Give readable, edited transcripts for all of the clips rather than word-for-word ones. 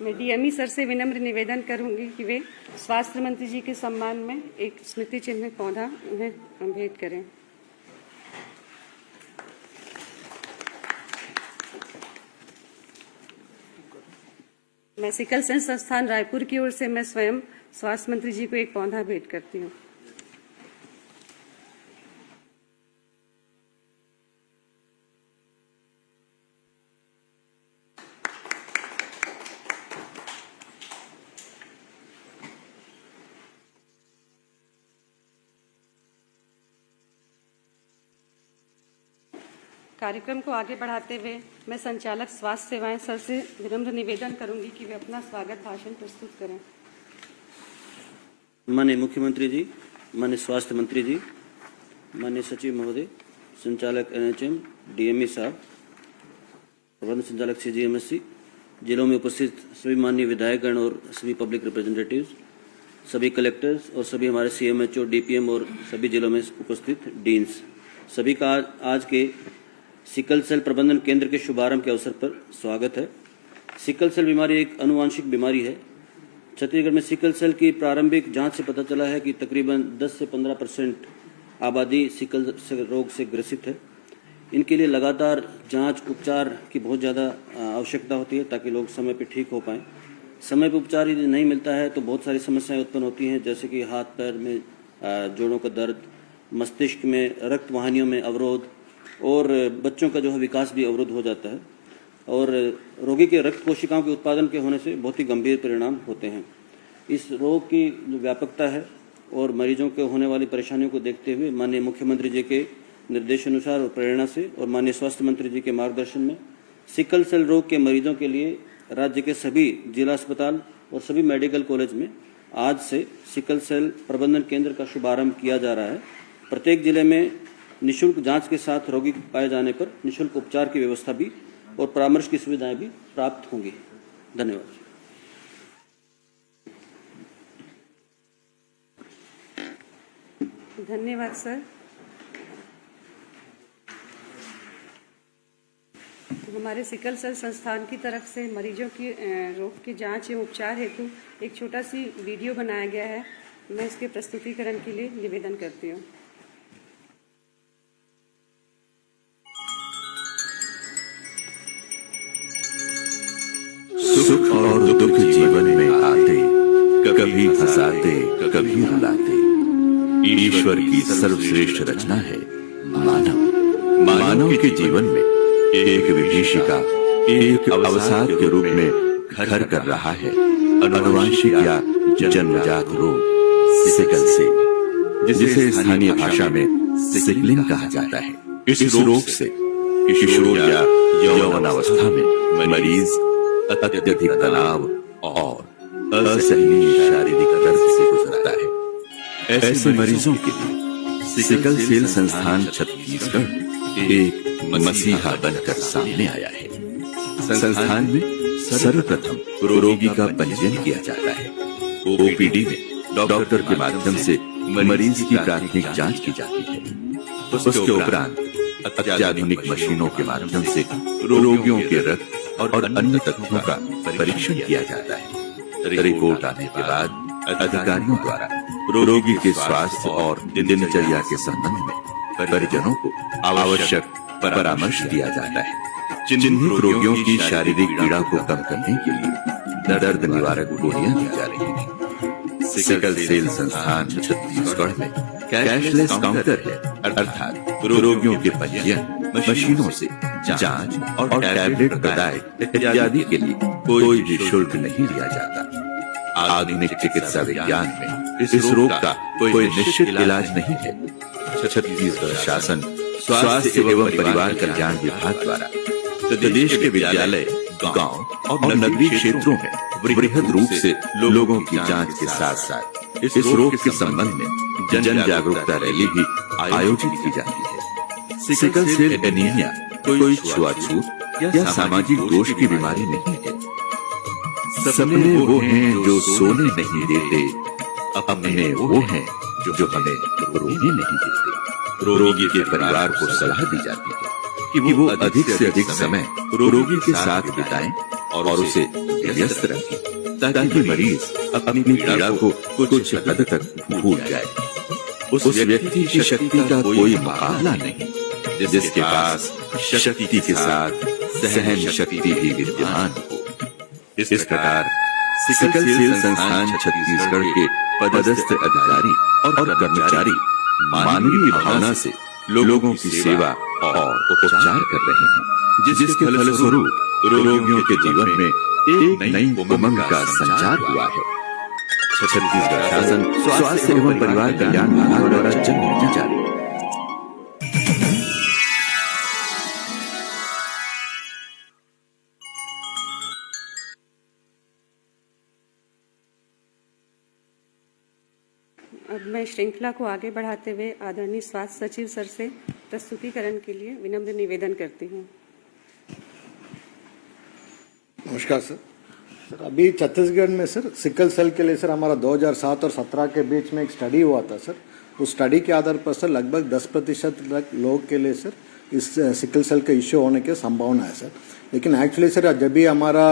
मैं DME sir से विनम्र निवेदन करूंगी कि वे स्वास्थ्य मंत्री जी के सम्मान में एक स्मृति चिन्ह पौधा उन्हें भेंट करें। मैं सिकल सेल संस्थान रायपुर की ओर से मैं स्वयं स्वास्थ्य मंत्री जी को एक पौधा भेंट करती हूँ। कार्यक्रम को आगे बढ़ाते हुए मैं संचालक स्वास्थ्य सेवाएं सर से विनम्र निवेदन करूंगी कि वे अपना स्वागत भाषण प्रस्तुत करें। माननीय मुख्यमंत्री जी, माननीय स्वास्थ्य मंत्री जी, माननीय सचिव महोदय, संचालक एनएचएम, डीएमई साहब, प्रबंध संचालक सीजीएमएससी, जिलों में उपस्थित सभी माननीय विधायकगण और सभी पब्लिक रिप्रेजेंटेटिव्स, सभी कलेक्टर्स और सभी हमारे सीएमएचओ, डीपीएम और सभी जिलों में उपस्थित डीन्स, सभी का आज के सिकल सेल प्रबंधन केंद्र के शुभारंभ के अवसर पर स्वागत है। सिकल सेल बीमारी एक आनुवंशिक बीमारी है। छत्तीसगढ़ में सिकल सेल की प्रारंभिक जांच से पता चला है कि तकरीबन 10 से 15% आबादी सिकल सेल रोग से ग्रसित है। इनके लिए लगातार जांच उपचार की बहुत ज़्यादा आवश्यकता होती है ताकि लोग समय पर ठीक हो पाएँ। समय पर उपचार यदि नहीं मिलता है तो बहुत सारी समस्याएं उत्पन्न होती हैं, जैसे कि हाथ पैर में जोड़ों का दर्द, मस्तिष्क में रक्त वाहिनियों में अवरोध और बच्चों का जो है विकास भी अवरुद्ध हो जाता है और रोगी के रक्त कोशिकाओं के उत्पादन के होने से बहुत ही गंभीर परिणाम होते हैं। इस रोग की जो व्यापकता है और मरीजों के होने वाली परेशानियों को देखते हुए माननीय मुख्यमंत्री जी के निर्देशानुसार और प्रेरणा से और माननीय स्वास्थ्य मंत्री जी के मार्गदर्शन में सिकल सेल रोग के मरीजों के लिए राज्य के सभी जिला अस्पताल और सभी मेडिकल कॉलेज में आज से सिकल सेल प्रबंधन केंद्र का शुभारंभ किया जा रहा है। प्रत्येक जिले में निःशुल्क जांच के साथ रोगी पाए जाने पर निःशुल्क उपचार की व्यवस्था भी और परामर्श की सुविधाएं भी प्राप्त होंगी। धन्यवाद। धन्यवाद सर। हमारे सिकल सेल संस्थान की तरफ से मरीजों की रोग की जांच एवं उपचार हेतु एक छोटा सी वीडियो बनाया गया है। मैं इसके प्रस्तुतिकरण के लिए निवेदन करती हूँ। सुख और दुख जीवन में आते, कभी हंसाते कभी रुलाते। ईश्वर की सर्वश्रेष्ठ रचना है मानव। मानव के जीवन में एक विभीषिका, एक अवसाद के रूप में घर कर रहा है अनुवांशिक या जन्मजात रोग सिकल सेल, जिसे स्थानीय भाषा में सिकलिंग कहा जाता है। इस रोग से किशोर या यौवनावस्था में मरीज अत्यधिक तनाव और असहनीय शारीरिक दर्द से गुजरता है। ऐसे मरीजों के लिए सिकल सेल संस्थान छत्तीसगढ़ एक मसीहा बनकर सामने आया है। संस्थान में सर्वप्रथम रोगी का पंजीयन किया जाता है। ओपीडी में डॉक्टर के माध्यम से मरीज की प्राथमिक जांच की जाती है। उसके उपरांत अत्याधुनिक मशीनों के माध्यम से रोगियों के रक्त और अन्य तत्वों का परीक्षण किया जाता है। रिपोर्ट आने के बाद अधिकारियों द्वारा रोगी के स्वास्थ्य और दिनचर्या के संबंध में परिजनों को आवश्यक परामर्श दिया जाता है। चिन्हित रोगियों की शारीरिक पीड़ा को कम करने के लिए दर्द निवारक गोलियां दी जा रही हैं। सिकल सेल संस्थान छत्तीसगढ़ में कैशलेस काउंटर है, अर्थात रोगियों के पंजीयन, मशीनों से जांच और टैबलेट बदाई इत्यादि के लिए कोई भी शुल्क नहीं लिया जाता। आधुनिक चिकित्सा विज्ञान में इस रोग का कोई निश्चित इलाज नहीं है। छत्तीसगढ़ शासन स्वास्थ्य एवं परिवार कल्याण विभाग द्वारा प्रदेश के विद्यालय, गांव और नगरीय क्षेत्रों में बृहद रूप से लोगों की जांच के साथ साथ इस रोग के संबंध में जन जागरूकता रैली भी आयोजित की जाती है। सिकल सेल एनीमिया कोई छुआछूत या सामाजिक दोष की बीमारी नहीं है। सपने वो हैं जो सोने नहीं देते, अपने वो हैं जो हमें रोने नहीं देते। रोगी के परिवार को सलाह दी जाती है कि वो अधिक से अधिक समय रोगी के साथ बिताएं और उसे व्यस्त रखें ताकि मरीज अपनी पीड़ा को कुछ हद तक भूल जाए। उस व्यक्ति की शक्ति का कोई मुकाबला नहीं जिसके पास शक्ति के साथ सहन शक्ति भी विद्यमान हो। इस प्रकार सिकल सेल संस्थान छत्तीसगढ़ के पदस्थ अधिकारी और कर्मचारी मानवीय भावना से लोगों की सेवा और उपचार कर रहे हैं, जिसके फलस्वरूप रोगियों के जीवन में एक नई उमंग का संचार हुआ है। छत्तीसगढ़ शासन स्वास्थ्य एवं परिवार कल्याण विभाग द्वारा जन नीति जारी। अब मैं श्रृंखला को आगे बढ़ाते हुए आदरणीय स्वास्थ्य सचिव सर से प्रस्तुतिकरण के लिए विनम्र निवेदन करती हूँ। नमस्कार सर। सर अभी छत्तीसगढ़ में सर सिकल सेल के लिए सर हमारा 2007 और 17 के बीच में एक स्टडी हुआ था सर। उस स्टडी के आधार पर सर लगभग 10% लोग के लिए सर इस सिकल सेल का इश्यू होने की संभावना है सर। लेकिन एक्चुअली सर जब भी हमारा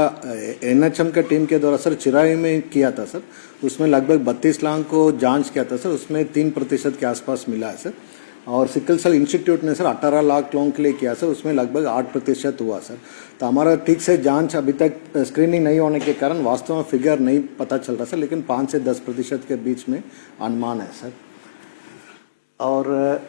एनएचएम का टीम के द्वारा सर चिराई में किया था सर, उसमें लगभग 32 लाख को जांच किया था सर, उसमें 3% के आसपास मिला है सर। और सिकल सेल इंस्टीट्यूट ने सर 18 लाख लोगों के लिए किया सर, उसमें लगभग 8% हुआ सर। तो हमारा ठीक से जांच अभी तक स्क्रीनिंग नहीं होने के कारण वास्तव में फिगर नहीं पता चल रहा सर, लेकिन 5 से 10% के बीच में अनुमान है सर। और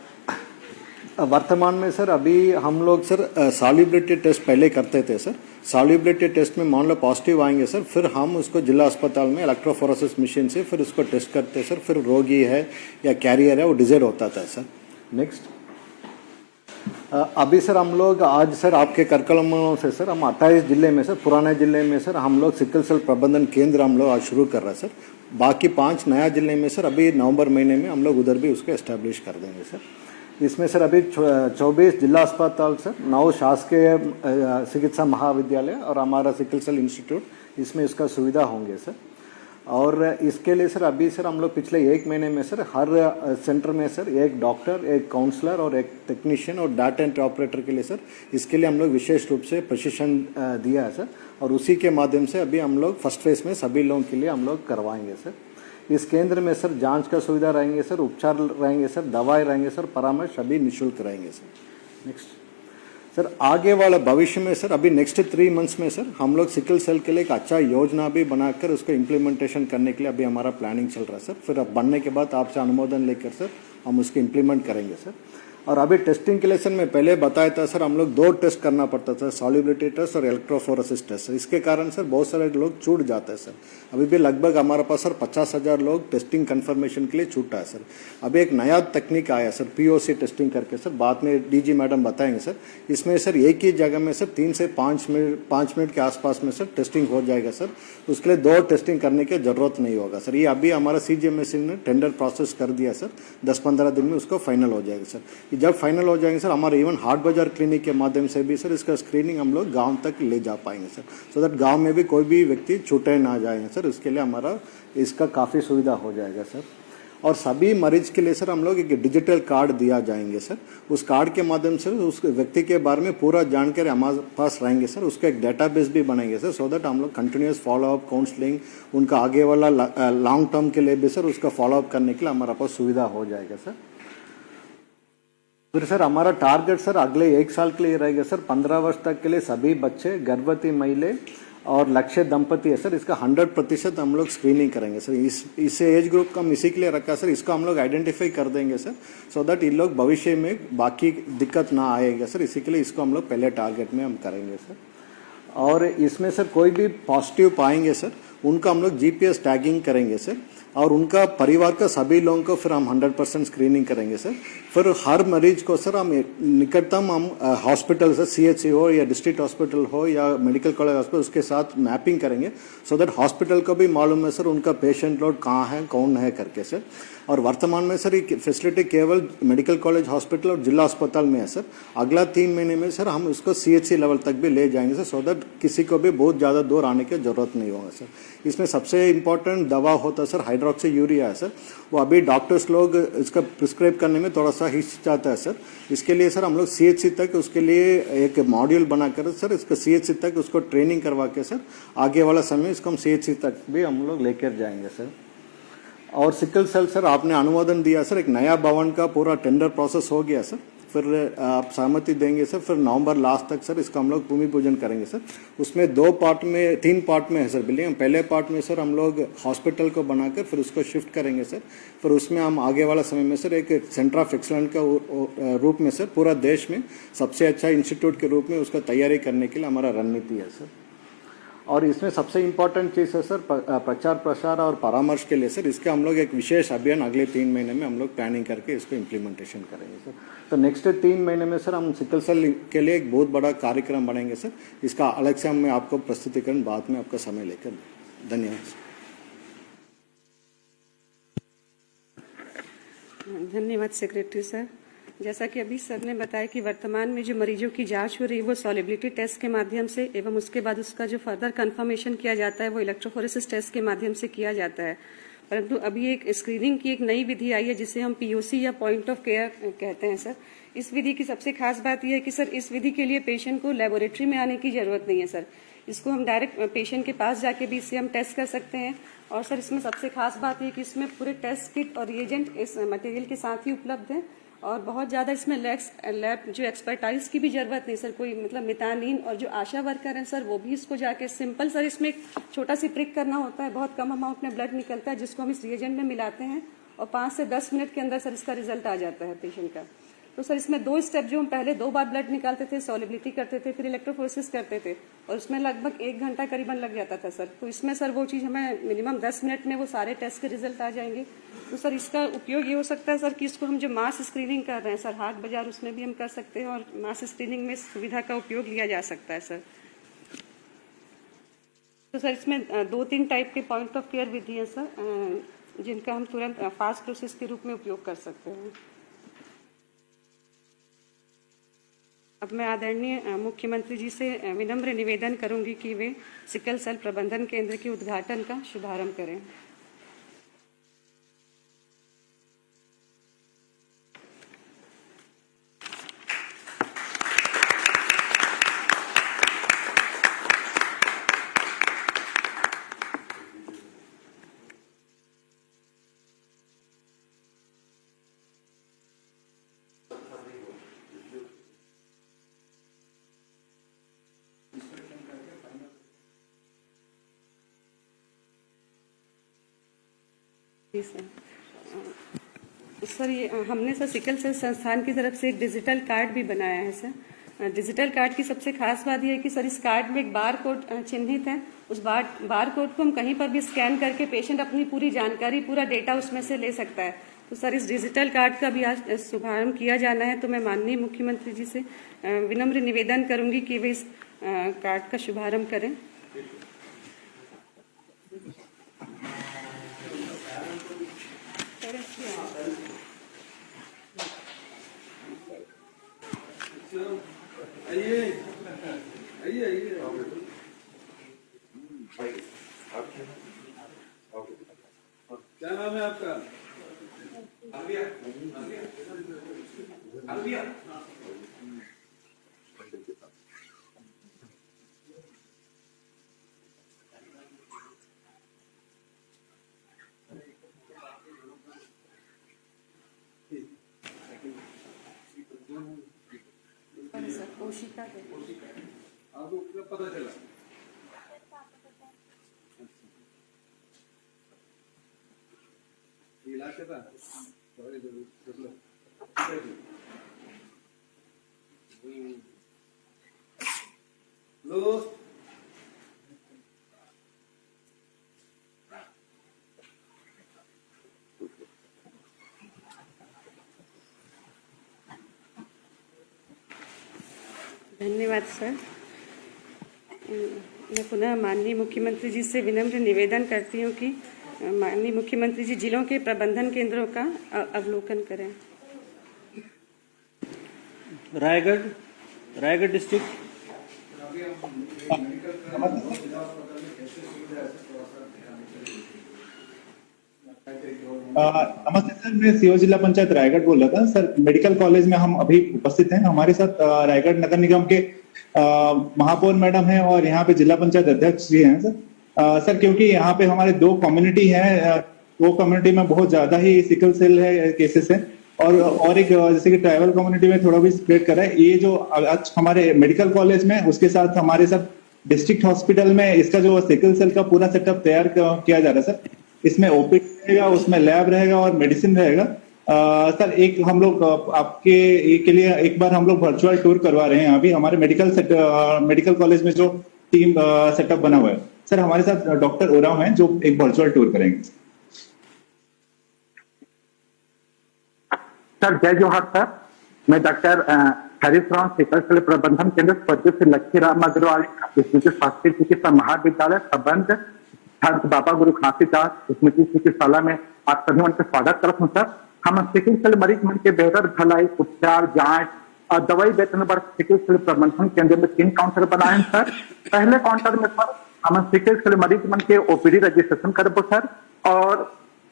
वर्तमान में सर अभी हम लोग सर सॉल्युबिलिटी टेस्ट पहले करते थे सर। सॉल्युबिलिटी टेस्ट में मान लो पॉजिटिव आएंगे सर, फिर हम उसको जिला अस्पताल में इलेक्ट्रोफोरेसिस मशीन से फिर उसको टेस्ट करते सर, फिर रोगी है या कैरियर है वो डिसाइड होता था सर। नेक्स्ट अभी सर हम लोग आज सर आपके कार्यक्रमों से सर हम 28 जिले में सर पुराने जिले में सर हम लोग सिकल सेल प्रबंधन केंद्र हम लोग आज शुरू कर रहे हैं सर। बाकी 5 नया जिले में सर अभी नवंबर महीने में हम लोग उधर भी उसको एस्टेब्लिश कर देंगे सर। इसमें सर अभी 24 जिला अस्पताल सर, 9 शासकीय चिकित्सा महाविद्यालय और हमारा सिकल सेल इंस्टीट्यूट इसमें इसका सुविधा होंगे सर। और इसके लिए सर अभी सर हम लोग पिछले 1 महीने में सर हर सेंटर में सर एक डॉक्टर, एक काउंसलर और एक टेक्नीशियन और डाटा एंट्री ऑपरेटर के लिए सर इसके लिए हम लोग विशेष रूप से प्रशिक्षण दिया है सर। और उसी के माध्यम से अभी हम लोग फर्स्ट फेज में सभी लोगों के लिए हम लोग करवाएंगे सर। इस केंद्र में सर जांच का सुविधा रहेंगे सर, उपचार रहेंगे सर, दवाएं रहेंगे सर, परामर्श सभी निःशुल्क रहेंगे सर। नेक्स्ट सर आगे वाला भविष्य में सर अभी नेक्स्ट 3 मंथ्स में सर हम लोग सिकल सेल के लिए एक अच्छा योजना भी बनाकर उसको इम्प्लीमेंटेशन करने के लिए अभी हमारा प्लानिंग चल रहा है सर। फिर अब बनने के बाद आपसे अनुमोदन लेकर सर हम उसको इम्प्लीमेंट करेंगे सर। और अभी टेस्टिंग के लिए सर मैं पहले बताया था सर हम लोग 2 टेस्ट करना पड़ता था, सॉल्युबिलिटी टेस्ट और इलेक्ट्रोफोरेसिस टेस्ट। इसके कारण सर बहुत सारे लोग छूट जाते हैं सर। अभी भी लगभग हमारे पास सर 50,000 लोग टेस्टिंग कंफर्मेशन के लिए छूटा है सर। अभी एक नया तकनीक आया सर POC टेस्टिंग करके सर, बाद में DG मैडम बताएंगे सर। इसमें सर एक ही जगह में सर 3 से 5 मिनट के आसपास में सर टेस्टिंग हो जाएगा सर। उसके लिए 2 टेस्टिंग करने की जरूरत नहीं होगा सर। ये अभी हमारा CGMSC ने टेंडर प्रोसेस कर दिया सर, 10-15 दिन में उसको फाइनल हो जाएगा सर। जब फाइनल हो जाएंगे सर हमारे इवन हाट बाजार क्लिनिक के माध्यम से भी सर इसका स्क्रीनिंग हम लोग गांव तक ले जा पाएंगे सर, सो दैट गांव में भी कोई भी व्यक्ति छूटे ना जाएंगे सर। इसके लिए हमारा इसका काफ़ी सुविधा हो जाएगा सर। और सभी मरीज के लिए सर हम लोग एक डिजिटल कार्ड दिया जाएंगे सर। उस कार्ड के माध्यम से उस व्यक्ति के बारे में पूरा जानकारी हमारे पास रहेंगे सर। उसका एक डेटाबेस भी बनाएंगे सर, सो दैट हम लोग कंटिन्यूस फॉलोअप काउंसलिंग उनका आगे वाला लॉन्ग टर्म के लिए भी सर उसका फॉलोअप करने के लिए हमारे पास सुविधा हो जाएगा सर। फिर सर हमारा टारगेट सर अगले 1 साल के लिए रहेगा सर 15 वर्ष तक के लिए सभी बच्चे, गर्भवती महिलाएं और लक्ष्य दंपति है सर, इसका 100% हम लोग स्क्रीनिंग करेंगे सर। इस एज ग्रुप का हम इसी के लिए रखा सर, इसको हम लोग आइडेंटिफाई कर देंगे सर, सो दैट इन लोग भविष्य में बाकी दिक्कत ना आएगा सर। इसी के लिए इसको हम लोग पहले टारगेट में हम करेंगे सर। और इसमें सर कोई भी पॉजिटिव पाएंगे सर उनका हम लोग GPS टैगिंग करेंगे सर। और उनका परिवार का सभी लोगों को फिर हम 100% स्क्रीनिंग करेंगे सर। फिर हर मरीज को सर हम निकटतम हम हॉस्पिटल सर CHC हो या डिस्ट्रिक्ट हॉस्पिटल हो या मेडिकल कॉलेज हॉस्पिटल उसके साथ मैपिंग करेंगे, सो दैट हॉस्पिटल को भी मालूम है सर उनका पेशेंट लोड कहाँ है कौन है करके सर। और वर्तमान में सर ये फैसिलिटी केवल मेडिकल कॉलेज हॉस्पिटल और जिला अस्पताल में है सर। अगला 3 महीने में सर हम उसको CHC लेवल तक भी ले जाएंगे सर, सो दैट किसी को भी बहुत ज़्यादा दूर आने की जरूरत नहीं होगा सर। इसमें सबसे इम्पोर्टेंट दवा होता है सर हाइड्रोक्सी यूरिया है सर। वो अभी डॉक्टर्स लोग इसका प्रिस्क्राइब करने में थोड़ा सा हिचकिचाता है सर, इसके लिए सर हम लोग CHC तक उसके लिए एक मॉड्यूल बनाकर सर इसको CHC तक उसको ट्रेनिंग करवा के सर आगे वाला समय इसको हम CHC तक भी हम लोग लेकर जाएंगे सर। और सिकल सेल सर आपने अनुमोदन दिया सर, एक नया भवन का पूरा टेंडर प्रोसेस हो गया सर, फिर आप सहमति देंगे सर, फिर नवंबर लास्ट तक सर इसका हम लोग भूमि पूजन करेंगे सर। उसमें 3 पार्ट में है सर बिल्डिंग। पहले पार्ट में सर हम लोग हॉस्पिटल को बनाकर फिर उसको शिफ्ट करेंगे सर, फिर उसमें हम आगे वाला समय में सर एक सेंटर ऑफ एक्सलेंस का रूप में सर पूरा देश में सबसे अच्छा इंस्टीट्यूट के रूप में उसका तैयारी करने के लिए हमारा रणनीति है सर। और इसमें सबसे इम्पोर्टेंट चीज़ है सर प्रचार प्रसार और परामर्श के लिए सर इसके हम लोग एक विशेष अभियान अगले 3 महीने में हम लोग प्लानिंग करके इसको इम्प्लीमेंटेशन करेंगे सर। तो नेक्स्ट 3 महीने में सर हम सिकल सेल के लिए एक बहुत बड़ा कार्यक्रम बनाएंगे सर, इसका अलग से मैं आपको प्रस्तुतिकरण बाद में आपका समय लेकर। धन्यवाद सर। धन्यवाद सेक्रेटरी सर। जैसा कि अभी सर ने बताया कि वर्तमान में जो मरीजों की जांच हो रही है वो सॉलिबिलिटी टेस्ट के माध्यम से एवं उसके बाद उसका जो फर्दर कंफर्मेशन किया जाता है वो इलेक्ट्रोफोरेसिस टेस्ट के माध्यम से किया जाता है। परंतु अभी एक स्क्रीनिंग की एक नई विधि आई है जिसे हम POC या पॉइंट ऑफ केयर कहते हैं सर। इस विधि की सबसे खास बात यह है कि सर इस विधि के लिए पेशेंट को लेबोरेटरी में आने की जरूरत नहीं है सर, इसको हम डायरेक्ट पेशेंट के पास जाके भी इससे हम टेस्ट कर सकते हैं। और सर इसमें सबसे खास बात यह कि इसमें पूरे टेस्ट किट और रिएजेंट इस मटेरियल के साथ ही उपलब्ध है और बहुत ज़्यादा इसमें लैब जो एक्सपर्टाइज की भी जरूरत नहीं सर, कोई मतलब मितानिन और जो आशा वर्कर हैं सर वो भी इसको जाके सिंपल सर इसमें एक छोटा सी प्रिक करना होता है, बहुत कम अमाउंट में ब्लड निकलता है जिसको हम इस रिएजेंट में मिलाते हैं और 5 से 10 मिनट के अंदर सर इसका रिजल्ट आ जाता है पेशेंट का। तो सर इसमें 2 स्टेप जो हम पहले 2 बार ब्लड निकालते थे, सॉलिबिलिटी करते थे, फिर इलेक्ट्रोफोरेसिस करते थे और उसमें लगभग 1 घंटा करीबन लग जाता था सर। तो इसमें सर वो चीज़ हमें मिनिमम 10 मिनट में वो सारे टेस्ट के रिजल्ट आ जाएंगे। तो सर इसका उपयोग ये हो सकता है सर कि इसको हम जो मास स्क्रीनिंग कर रहे हैं सर हाट बाजार उसमें भी हम कर सकते हैं और मास स्क्रीनिंग में सुविधा का उपयोग लिया जा सकता है सर। तो सर इसमें 2-3 टाइप के पॉइंट ऑफ केयर विधि है सर जिनका हम तुरंत फास्ट प्रोसेस के रूप में उपयोग कर सकते हैं। अब मैं आदरणीय मुख्यमंत्री जी से विनम्र निवेदन करूंगी कि वे सिकल सेल प्रबंधन केंद्र के उद्घाटन का शुभारंभ करें। जी सर। सर ये हमने सर सिकल सेल संस्थान की तरफ से एक डिजिटल कार्ड भी बनाया है सर। डिजिटल कार्ड की सबसे खास बात यह है कि सर इस कार्ड में एक बार कोड चिन्हित है, उस बार कोड को हम कहीं पर भी स्कैन करके पेशेंट अपनी पूरी जानकारी पूरा डेटा उसमें से ले सकता है। तो सर इस डिजिटल कार्ड का भी आज शुभारंभ किया जाना है, तो मैं माननीय मुख्यमंत्री जी से विनम्र निवेदन करूंगी कि वे इस कार्ड का शुभारंभ करें। क्या नाम है आपका? कोशिका है। आपको कब पता चला? इलाज का था? लो धन्यवाद सर। मैं पुनः माननीय मुख्यमंत्री जी से विनम्र निवेदन करती हूँ कि माननीय मुख्यमंत्री जी जिलों के प्रबंधन केंद्रों का अवलोकन करें। रायगढ़ डिस्ट्रिक्ट। नमस्ते सर, मैं सीओ जिला पंचायत रायगढ़ बोल रहा था सर। मेडिकल कॉलेज में हम अभी उपस्थित हैं। हमारे साथ रायगढ़ नगर निगम के महापौर मैडम हैं और यहाँ पे जिला पंचायत अध्यक्ष जी हैं सर। सर क्योंकि यहाँ पे हमारे दो कम्युनिटी हैं, वो कम्युनिटी में बहुत ज्यादा ही सिकल सेल है केसेस है और एक जैसे कि ट्राइबल कम्युनिटी में थोड़ा भी स्प्रेड कर रहा है। ये जो आज हमारे मेडिकल कॉलेज में, उसके साथ हमारे साथ डिस्ट्रिक्ट हॉस्पिटल में इसका जो सिकल सेल का पूरा सेटअप तैयार किया जा रहा है सर। इसमें ओपीडी रहेगा, उसमें लैब रहेगा और मेडिसिन रहेगा। सर एक हम लोग आपके के लिए एक बार हम लोग वर्चुअल टूर करवा रहे हैं अभी हमारे मेडिकल कॉलेज में जो टीम सेटअप बना हुआ है सर। हमारे साथ डॉक्टर ओराव हैं जो एक वर्चुअल टूर करेंगे। सर जय जोहार सर, मैं doctor Harish Rao sickle cell प्रबंधन केंद्र स्वर्गीय श्री लक्ष्मीराम अग्रवाल स्मृति स्वास्थ्य चिकित्सा महाविद्यालय संबंध संत बाबा गुरु घासीदास स्मृति चिकित्सालय में आप सभी मन का स्वागत करता हूँ सर। हम सिकल सेल मरीज मन के बेहतर भलाई, उपचार, जांच और दवाई वेतन पर सिकल सेल प्रबंधन केंद्र में 3 काउंटर बनाए हैं सर। पहले काउंटर में सर हम सिकल सेल मरीज मन के ओपीडी रजिस्ट्रेशन करबो सर। और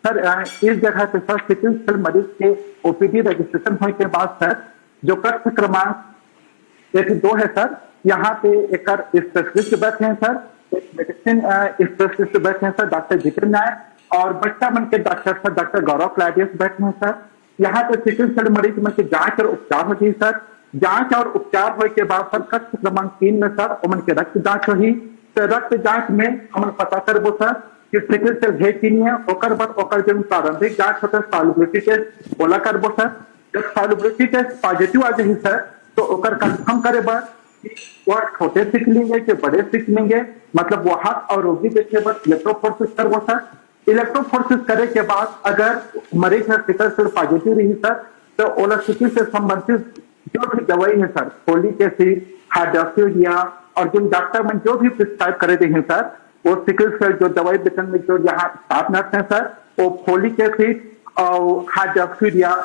सर इस जगह पे सर सिकल सेल मरीज के ओपीडी रजिस्ट्रेशन होने के बाद सर जो कक्ष क्रमांक 1-2 है सर, यहाँ पे एक स्पेशलिस्ट बैठे हैं सर, एक मेडिसिन स्पेशलिस्ट बैठे हैं सर डॉक्टर जितेंद्र नायक, और बच्चा मन के डॉक्टर सर डॉक्टर गौरव क्लाडियस बैठे हैं सर। यहाँ पे सिकल सेल मरीज मन के जांच और उपचार होती है सर। जांच और उपचार होने के बाद सर कक्ष क्रमांक 3 में सर उमन के रक्त जांच हुई। तो रक्त जांच में हम पता करबो सर कि सिकल सेल है कि नहीं है। ओकर बाद ओकर जो प्रारंभिक जांच होता है सॉल्युबिलिटी टेस्ट बोला करबो सर। जब सॉल्युबिलिटी टेस्ट पॉजिटिव आ जाए सर तो ओकर कंफर्म करे बाद वो छोटे सीख लेंगे कि बड़े सीख लेंगे, मतलब वो हाथ और रोगी देखे बाद इलेक्ट्रोफोरेसिस करबो सर। इलेक्ट्रोफोरेसिस करे के बाद अगर मरीज है सिकल सेल पॉजिटिव रही सर तो ओलासिटी से संबंधित जो भी दवाई है सर, फोलिक एसिड, हाइड्रोक्सीडिया और जो डॉक्टर में जो भी प्रिस्क्राइब करे थे हैं सर, वो सिकल सेल जो दवाई वेतन में जो यहाँ स्टाफ नर्स है सर वो फोलिक एसिड और हाइड्रोक्सीडिया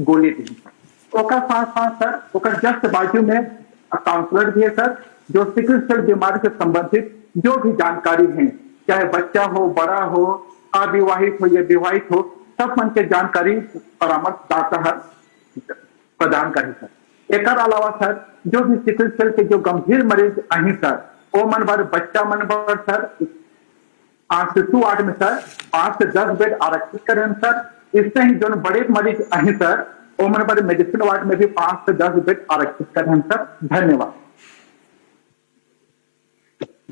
गोली दी। ओकर साथ साथ सर ओकर जस्ट बाजू में काउंसलर भी है सर जो सिकल सेल बीमारी से संबंधित जो भी जानकारी है, चाहे बच्चा हो, बड़ा हो, अविवाहित हो या विवाहित हो, सब मन के जानकारी परामर्शदाता है प्रदान करे सर। एक अलावा सर जो भी सिकल सेल के जो गंभीर मरीज आई सर वो मन बार बच्चा मन बार सर शिशु वार्ड में सर 5 से 10 बेड आरक्षित करें सर। इससे ही जो बड़े मरीज आई सर वो मन बार मेडिसिन वार्ड में भी 5 से 10 बेड आरक्षित करें सर। धन्यवाद।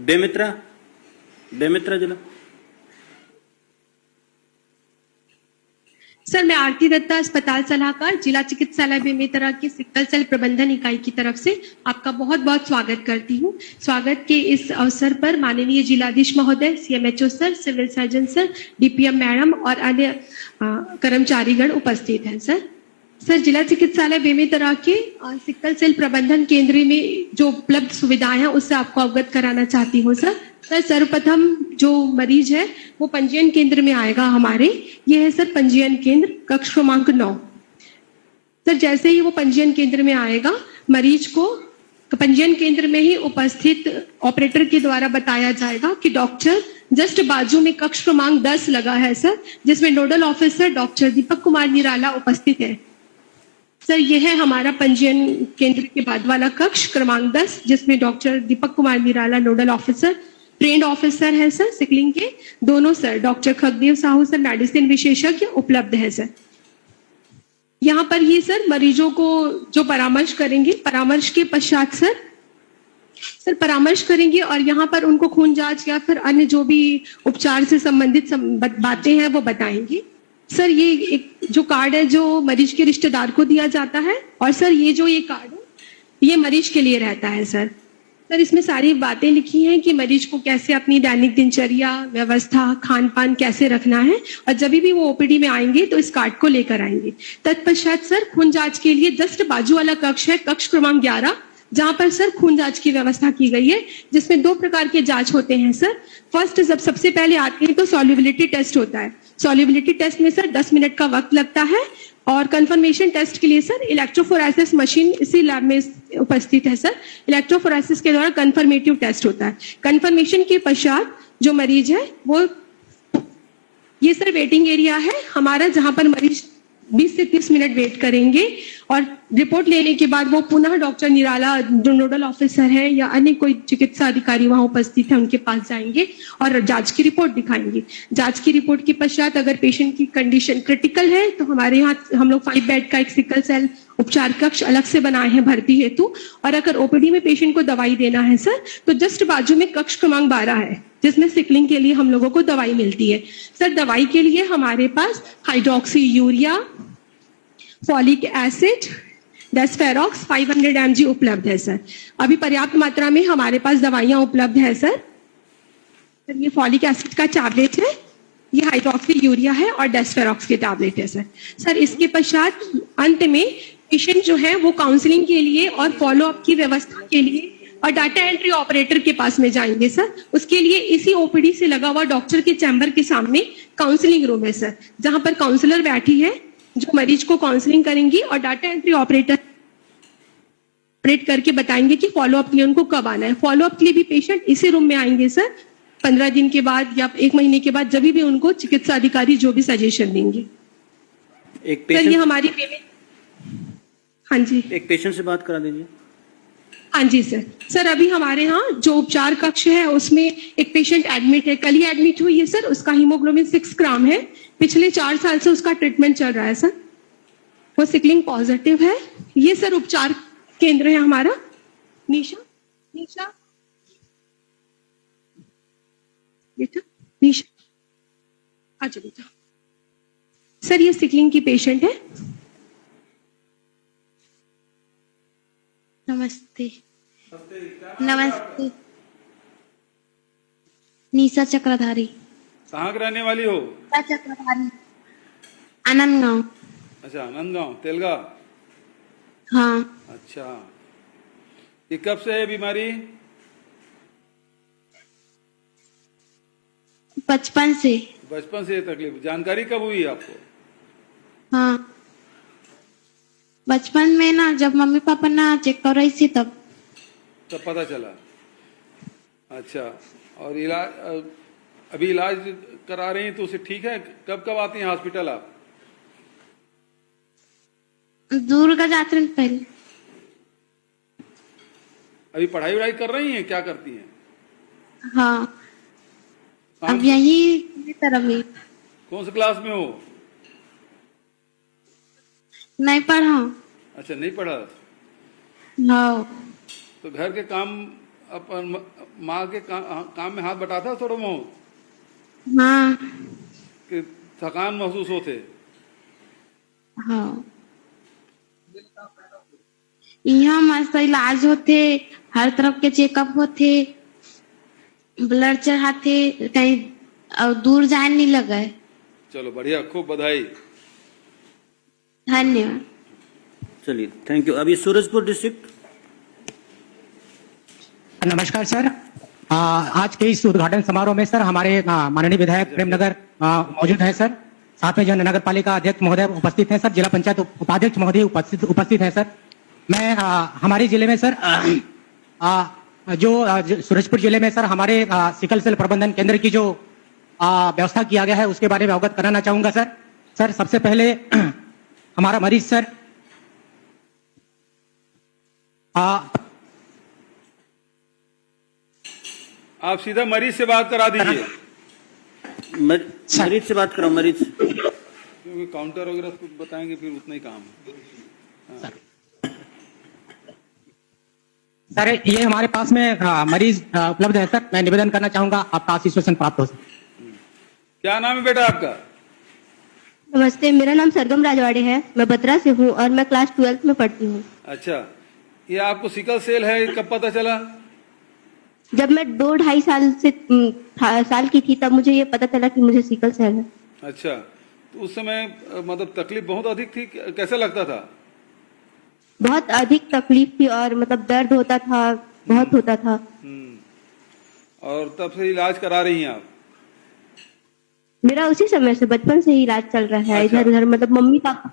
बेमित्रा जिला। सर मैं आरती दत्ता, अस्पताल सलाहकार, जिला चिकित्सालय बेमेतरा की सिकल सेल प्रबंधन इकाई की तरफ से आपका बहुत बहुत स्वागत करती हूँ। स्वागत के इस अवसर पर माननीय जिलाधीश महोदय, CMHO sir, civil surgeon sir, DPM madam और अन्य कर्मचारीगण उपस्थित हैं सर जिला चिकित्सालय बेमेतरा के सिकल सेल प्रबंधन केंद्र में जो उपलब्ध सुविधाएं हैं उससे आपको अवगत कराना चाहती हूँ सर। सर्वप्रथम जो मरीज है वो पंजीयन केंद्र में आएगा हमारे। ये है सर पंजीयन केंद्र कक्ष क्रमांक 9। सर जैसे ही वो पंजीयन केंद्र में आएगा मरीज को पंजीयन केंद्र में ही उपस्थित ऑपरेटर के द्वारा बताया जाएगा कि डॉक्टर जस्ट बाजू में कक्ष क्रमांक 10 लगा है सर, जिसमें nodal officer doctor Deepak Kumar निराला उपस्थित है। सर ये है हमारा पंजीयन केंद्र के बाद वाला कक्ष क्रमांक 10 जिसमें doctor Deepak Kumar Nirala nodal officer, trained officer है सर सिकलिंग के दोनों sir, doctor Khagdev Sahu sir medicine विशेषज्ञ उपलब्ध है सर। यहाँ पर ही सर मरीजों को जो परामर्श करेंगे, परामर्श के पश्चात सर परामर्श करेंगे और यहाँ पर उनको खून जांच या फिर अन्य जो भी उपचार से संबंधित बातें हैं वो बताएंगे। सर ये एक जो कार्ड है जो मरीज के रिश्तेदार को दिया जाता है और सर ये कार्ड है ये मरीज के लिए रहता है सर इसमें सारी बातें लिखी हैं कि मरीज को कैसे अपनी दैनिक दिनचर्या, व्यवस्था, खान पान कैसे रखना है और जब भी वो ओपीडी में आएंगे तो इस कार्ड को लेकर आएंगे। तत्पश्चात सर खून जांच के लिए जस्ट बाजू वाला कक्ष है कक्ष क्रमांक 11 जहां पर सर खून जांच की व्यवस्था की गई है जिसमें 2 प्रकार के जांच होते हैं सर। फर्स्ट जब सबसे पहले आते हैं तो सॉल्युबिलिटी टेस्ट होता है। सॉल्युबिलिटी टेस्ट में सर 10 मिनट का वक्त लगता है और कंफर्मेशन टेस्ट के लिए सर इलेक्ट्रोफोरेसिस मशीन इसी लैब में उपस्थित है सर। इलेक्ट्रोफोरेसिस के द्वारा कंफर्मेटिव टेस्ट होता है। कंफर्मेशन के पश्चात जो मरीज है वो ये सर वेटिंग एरिया है हमारा, जहां पर मरीज 20 से 30 मिनट वेट करेंगे और रिपोर्ट लेने के बाद वो पुनः डॉक्टर निराला जो नोडल ऑफिसर है या अन्य कोई चिकित्सा अधिकारी वहां उपस्थित है उनके पास जाएंगे और जांच की रिपोर्ट दिखाएंगे। जांच की रिपोर्ट के पश्चात अगर पेशेंट की कंडीशन क्रिटिकल है तो हमारे यहाँ हम लोग 5 बेड का एक सिकल सेल उपचार कक्ष अलग से बनाए हैं भर्ती हेतु। और अगर ओपीडी में पेशेंट को दवाई देना है सर तो जस्ट बाजू में कक्ष क्रमांक 12 है जिसमें सिकलिंग के लिए हम लोगों को दवाई मिलती है। सर दवाई के लिए हमारे पास hydroxy urea, folic acid, Desferox 500 mg उपलब्ध है सर। अभी पर्याप्त मात्रा में हमारे पास दवाइयां उपलब्ध है सर। ये फॉलिक एसिड का टैबलेट है, ये हाइड्रोक्सी यूरिया है और डेस्फेरॉक्स के टैबलेट है सर। सर इसके पश्चात अंत में पेशेंट जो है वो काउंसलिंग के लिए और फॉलोअप की व्यवस्था के लिए और डाटा एंट्री ऑपरेटर के पास में जाएंगे सर। उसके लिए इसी ओपीडी से लगा हुआ डॉक्टर के चैम्बर के सामने काउंसलिंग रूम है सर, जहां पर काउंसलर बैठी है जो मरीज को काउंसलिंग करेंगी और डाटा एंट्री ऑपरेटर ऑपरेट करके बताएंगे कि फॉलोअप के लिए उनको कब आना है। फॉलोअप के लिए भी पेशेंट इसी रूम में आएंगे सर 15 दिन के बाद या 1 महीने के बाद, जब भी उनको चिकित्सा अधिकारी जो भी सजेशन देंगे। एक सर ये पेशेंट हमारी पेमेंट, हाँ जी एक पेशेंट से बात करा दीजिए। हाँ जी सर। सर अभी हमारे यहाँ जो उपचार कक्ष है उसमें एक पेशेंट एडमिट है, कल ही एडमिट हुई है सर। उसका हीमोग्लोबिन 6 ग्राम है, पिछले 4 साल से उसका ट्रीटमेंट चल रहा है सर। वो सिकलिंग पॉजिटिव है। ये सर उपचार केंद्र है हमारा। निशा निशा बेटा, निशा अच्छा बेटा। सर ये सिकलिंग की पेशेंट है। नमस्ते। नमस्ते। निशा चक्रधारी। कहाँ के रहने वाली हो? निशा चक्रधारी, आनंद गांव। अच्छा, आनंदगांव, तेलगा। हाँ। अच्छा, ये कब से है बीमारी? बचपन से। बचपन से ये तकलीफ, जानकारी कब हुई आपको? हाँ, बचपन में ना जब मम्मी पापा ना चेक कर रही थी तब पता चला। अच्छा, और इलाज अभी इलाज करा रही हैं तो उसे ठीक है? कब कब आती हैं हॉस्पिटल आप? दुर्गा जाते हैं पहले। अभी पढ़ाई वढ़ाई कर रही हैं, क्या करती हैं? हाँ, कौन अब यही तरफ में। कौन सी क्लास में हो? नहीं पढ़ा। अच्छा, नहीं पढ़ा। हाँ। तो घर के काम अपन माँ के काम में हाथ बटाता थोड़ा बहुत? हाँ। कि थकान महसूस होते? हाँ, यहाँ मस्त इलाज होते, हर तरफ के चेकअप होते, ब्लड चढ़ाते, कहीं और दूर जाने नहीं लगा। चलो बढ़िया, खूब बधाई। धन्यवाद। चलिए, थैंक यू। अभी सूरजपुर डिस्ट्रिक्ट। नमस्कार सर। आज के इस उद्घाटन समारोह में सर हमारे माननीय विधायक प्रेमनगर मौजूद हैं सर। साथ में जो नगर पालिका अध्यक्ष महोदय उपस्थित हैं सर, जिला पंचायत उपाध्यक्ष महोदय उपस्थित हैं सर। मैं हमारे जिले में सर जो सूरजपुर जिले में सर हमारे सिकल सेल प्रबंधन केंद्र की जो व्यवस्था किया गया है उसके बारे में अवगत कराना चाहूंगा सर। सर सबसे पहले हमारा मरीज सर आप सीधा मरीज से बात करा दीजिए। मरीज से बात करो, मरीज। क्योंकि काउंटर वगैरह कुछ बताएंगे फिर उतना ही काम है। सर ये हमारे पास में मरीज उपलब्ध है सर। मैं निवेदन करना चाहूंगा आपका आशीर्वाद प्राप्त हो सके। क्या नाम है बेटा आपका? नमस्ते, मेरा नाम सरगम राजवाड़े है। मैं बत्रा से हूँ और मैं क्लास 12th में पढ़ती हूँ। अच्छा, ये आपको सिकल सेल है, कब पता चला? जब मैं 2-2.5 साल की थी तब मुझे ये पता चला कि मुझे सिकल सेल है। अच्छा, तो उस समय मतलब तकलीफ बहुत अधिक थी, कैसा लगता था? बहुत अधिक तकलीफ थी और मतलब दर्द होता था, बहुत होता था। और तब से इलाज करा रही हैं आप? मेरा उसी समय से बचपन से ही इलाज चल रहा है। अच्छा। इधर उधर मतलब मम्मी पापा।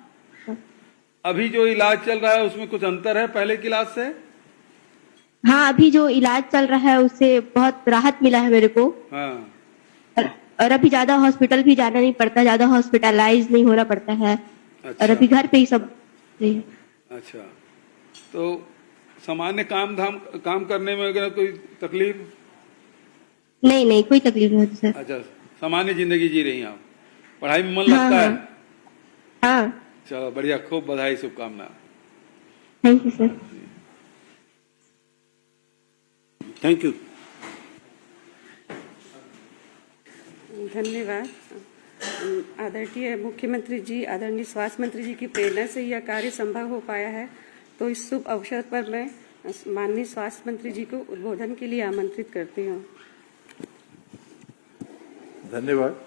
अभी जो इलाज चल रहा है उसमें कुछ अंतर है पहले के इलाज से? हाँ, अभी जो इलाज चल रहा है उससे बहुत राहत मिला है मेरे को। हाँ। और अभी ज्यादा हॉस्पिटल भी जाना नहीं पड़ता, ज्यादा हॉस्पिटलाइज नहीं होना पड़ता है। और अभी घर पे ही सब। अच्छा, तो सामान्य काम करने में अगर कोई तकलीफ? नहीं, कोई तकलीफ नहीं होती सर। अच्छा, सामान्य जिंदगी जी रही हैं आप, पढ़ाई में मन लगता है? हाँ। चलो बढ़िया, खूब बधाई, शुभकामना। Thank you sir. Thank you. धन्यवाद। आदरणीय मुख्यमंत्री जी, आदरणीय स्वास्थ्य मंत्री जी की प्रेरणा से यह कार्य संभव हो पाया है। तो इस शुभ अवसर पर मैं माननीय स्वास्थ्य मंत्री जी को उद्बोधन के लिए आमंत्रित करती हूँ। धन्यवाद।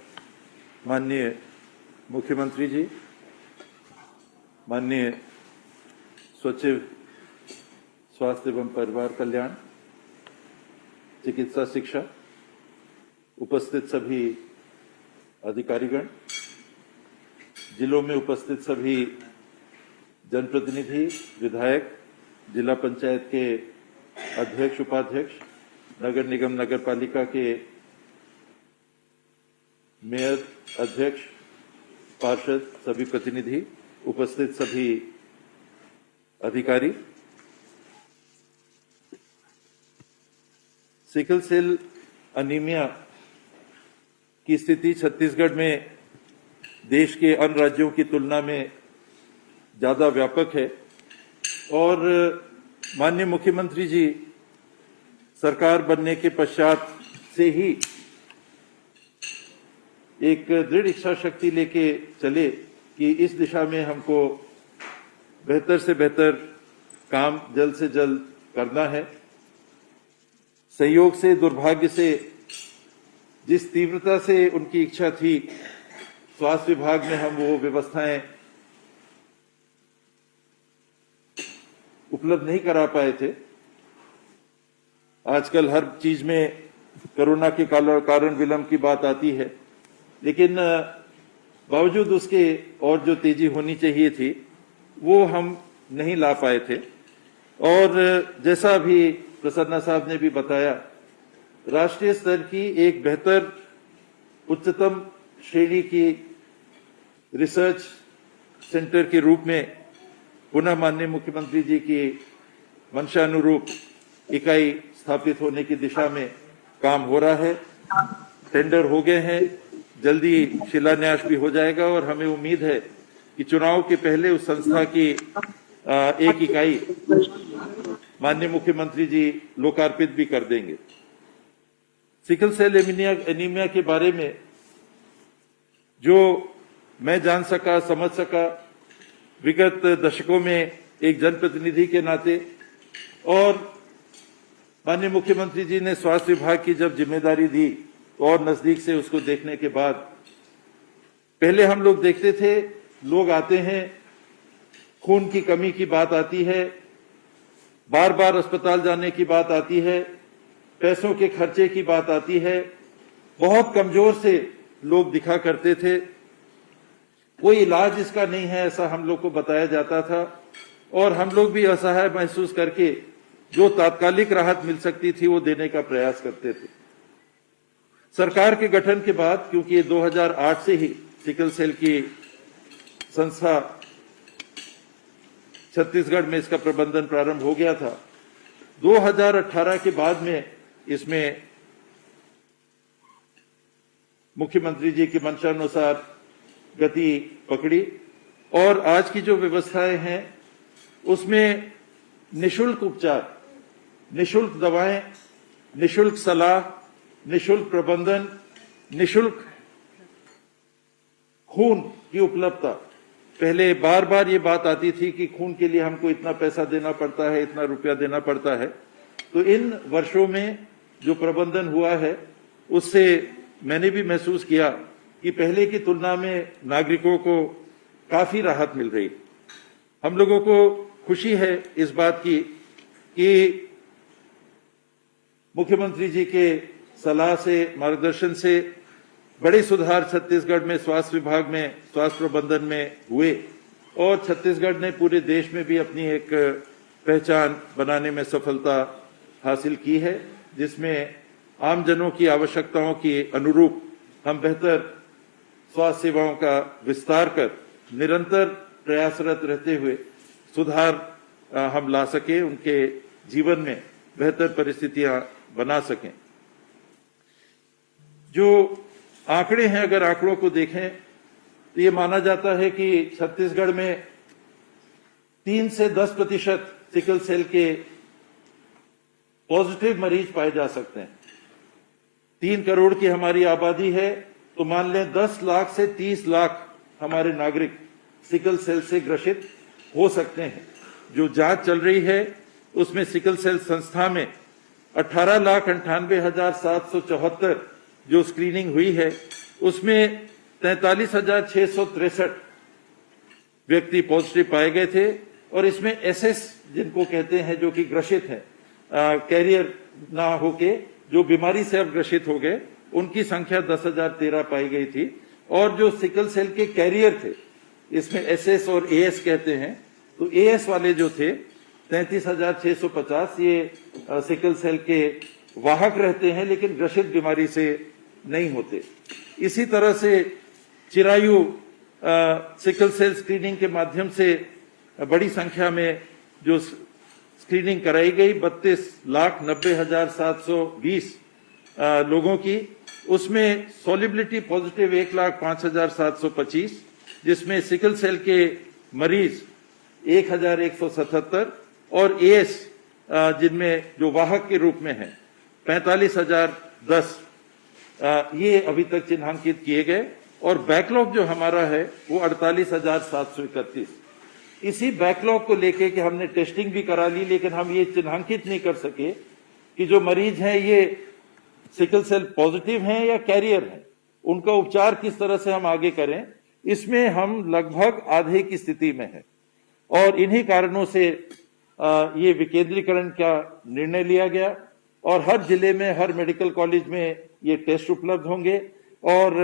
माननीय मुख्यमंत्री जी, माननीय सचिव स्वास्थ्य एवं परिवार कल्याण, चिकित्सा शिक्षा, उपस्थित सभी अधिकारीगण, जिलों में उपस्थित सभी जनप्रतिनिधि, विधायक, जिला पंचायत के अध्यक्ष, उपाध्यक्ष, नगर निगम, नगर पालिका के मेयर, अध्यक्ष, पार्षद, सभी प्रतिनिधि, उपस्थित सभी अधिकारी। सिकल सेल अनीमिया की स्थिति छत्तीसगढ़ में देश के अन्य राज्यों की तुलना में ज्यादा व्यापक है और माननीय मुख्यमंत्री जी सरकार बनने के पश्चात से ही एक दृढ़ इच्छा शक्ति लेके चले कि इस दिशा में हमको बेहतर से बेहतर काम जल्द से जल्द करना है। संयोग से, दुर्भाग्य से, जिस तीव्रता से उनकी इच्छा थी, स्वास्थ्य विभाग में हम वो व्यवस्थाएं उपलब्ध नहीं करा पाए थे। आजकल हर चीज में कोरोना के कारण विलंब की बात आती है, लेकिन बावजूद उसके और जो तेजी होनी चाहिए थी वो हम नहीं ला पाए थे। और जैसा भी प्रसन्ना साहब ने भी बताया, राष्ट्रीय स्तर की एक बेहतर उच्चतम श्रेणी की रिसर्च सेंटर के रूप में पुनः माननीय मुख्यमंत्री जी की मंशानुरूप इकाई स्थापित होने की दिशा में काम हो रहा है। टेंडर हो गए हैं, जल्दी शिलान्यास भी हो जाएगा और हमें उम्मीद है कि चुनाव के पहले उस संस्था की एक इकाई माननीय मुख्यमंत्री जी लोकार्पित भी कर देंगे। सिकल सेल एनीमिया के बारे में जो मैं जान सका, समझ सका विगत दशकों में एक जनप्रतिनिधि के नाते, और माननीय मुख्यमंत्री जी ने स्वास्थ्य विभाग की जब जिम्मेदारी दी और नजदीक से उसको देखने के बाद, पहले हम लोग देखते थे लोग आते हैं, खून की कमी की बात आती है, बार बार अस्पताल जाने की बात आती है, पैसों के खर्चे की बात आती है, बहुत कमजोर से लोग दिखा करते थे, कोई इलाज इसका नहीं है ऐसा हम लोग को बताया जाता था और हम लोग भी असहाय महसूस करके जो तात्कालिक राहत मिल सकती थी वो देने का प्रयास करते थे। सरकार के गठन के बाद, क्योंकि ये 2008 से ही सिकल सेल की संस्था छत्तीसगढ़ में इसका प्रबंधन प्रारंभ हो गया था, 2018 के बाद में इसमें मुख्यमंत्री जी की मंशानुसार गति पकड़ी और आज की जो व्यवस्थाएं हैं उसमें निशुल्क उपचार, निशुल्क दवाएं, निशुल्क सलाह, निशुल्क प्रबंधन, निशुल्क खून की उपलब्धता। पहले बार बार ये बात आती थी कि खून के लिए हमको इतना पैसा देना पड़ता है, इतना रुपया देना पड़ता है। तो इन वर्षों में जो प्रबंधन हुआ है उससे मैंने भी महसूस किया कि पहले की तुलना में नागरिकों को काफी राहत मिल रही। हम लोगों को खुशी है इस बात की कि मुख्यमंत्री जी के सलाह से, मार्गदर्शन से बड़े सुधार छत्तीसगढ़ में स्वास्थ्य विभाग में, स्वास्थ्य प्रबंधन में हुए और छत्तीसगढ़ ने पूरे देश में भी अपनी एक पहचान बनाने में सफलता हासिल की है, जिसमें आमजनों की आवश्यकताओं के अनुरूप हम बेहतर स्वास्थ्य सेवाओं का विस्तार कर निरंतर प्रयासरत रहते हुए सुधार हम ला सके, उनके जीवन में बेहतर परिस्थितियां बना सकें। जो आंकड़े हैं, अगर आंकड़ों को देखें तो ये माना जाता है कि छत्तीसगढ़ में 3 से 10% सिकल सेल के पॉजिटिव मरीज पाए जा सकते हैं। 3 करोड़ की हमारी आबादी है, तो मान लें 10 लाख से 30 लाख हमारे नागरिक सिकल सेल से ग्रसित हो सकते हैं। जो जांच चल रही है उसमें सिकल सेल संस्था में 18,98,774 जो स्क्रीनिंग हुई है, उसमें 43,663 व्यक्ति पॉजिटिव पाए गए थे। और इसमें एसएस जिनको कहते हैं, जो कि ग्रसित हैं, कैरियर ना होके जो बीमारी से अब ग्रसित हो गए, उनकी संख्या 10,013 पाई गई थी। और जो सिकल सेल के कैरियर थे, इसमें एसएस और एएस कहते हैं, तो एएस वाले जो थे 33,650, ये सिकल सेल के वाहक रहते हैं लेकिन ग्रसित बीमारी से नहीं होते। इसी तरह से चिरायु सिकल सेल स्क्रीनिंग के माध्यम से बड़ी संख्या में जो स्क्रीनिंग कराई गई 32,90,720 लोगों की, उसमें सॉलिबिलिटी पॉजिटिव 1,05,725, जिसमें सिकल सेल के मरीज 1,177 और एएस जिनमें जो वाहक के रूप में है 45,010 ये अभी तक चिन्हांकित किए गए। और बैकलॉग जो हमारा है वो 48,731। इसी बैकलॉग को लेके कि हमने टेस्टिंग भी करा ली, लेकिन हम ये चिन्हांकित नहीं कर सके कि जो मरीज हैं ये सिकल सेल पॉजिटिव हैं या कैरियर हैं, उनका उपचार किस तरह से हम आगे करें, इसमें हम लगभग आधे की स्थिति में है। और इन्हीं कारणों से ये विकेंद्रीकरण का निर्णय लिया गया और हर जिले में, हर मेडिकल कॉलेज में ये टेस्ट उपलब्ध होंगे। और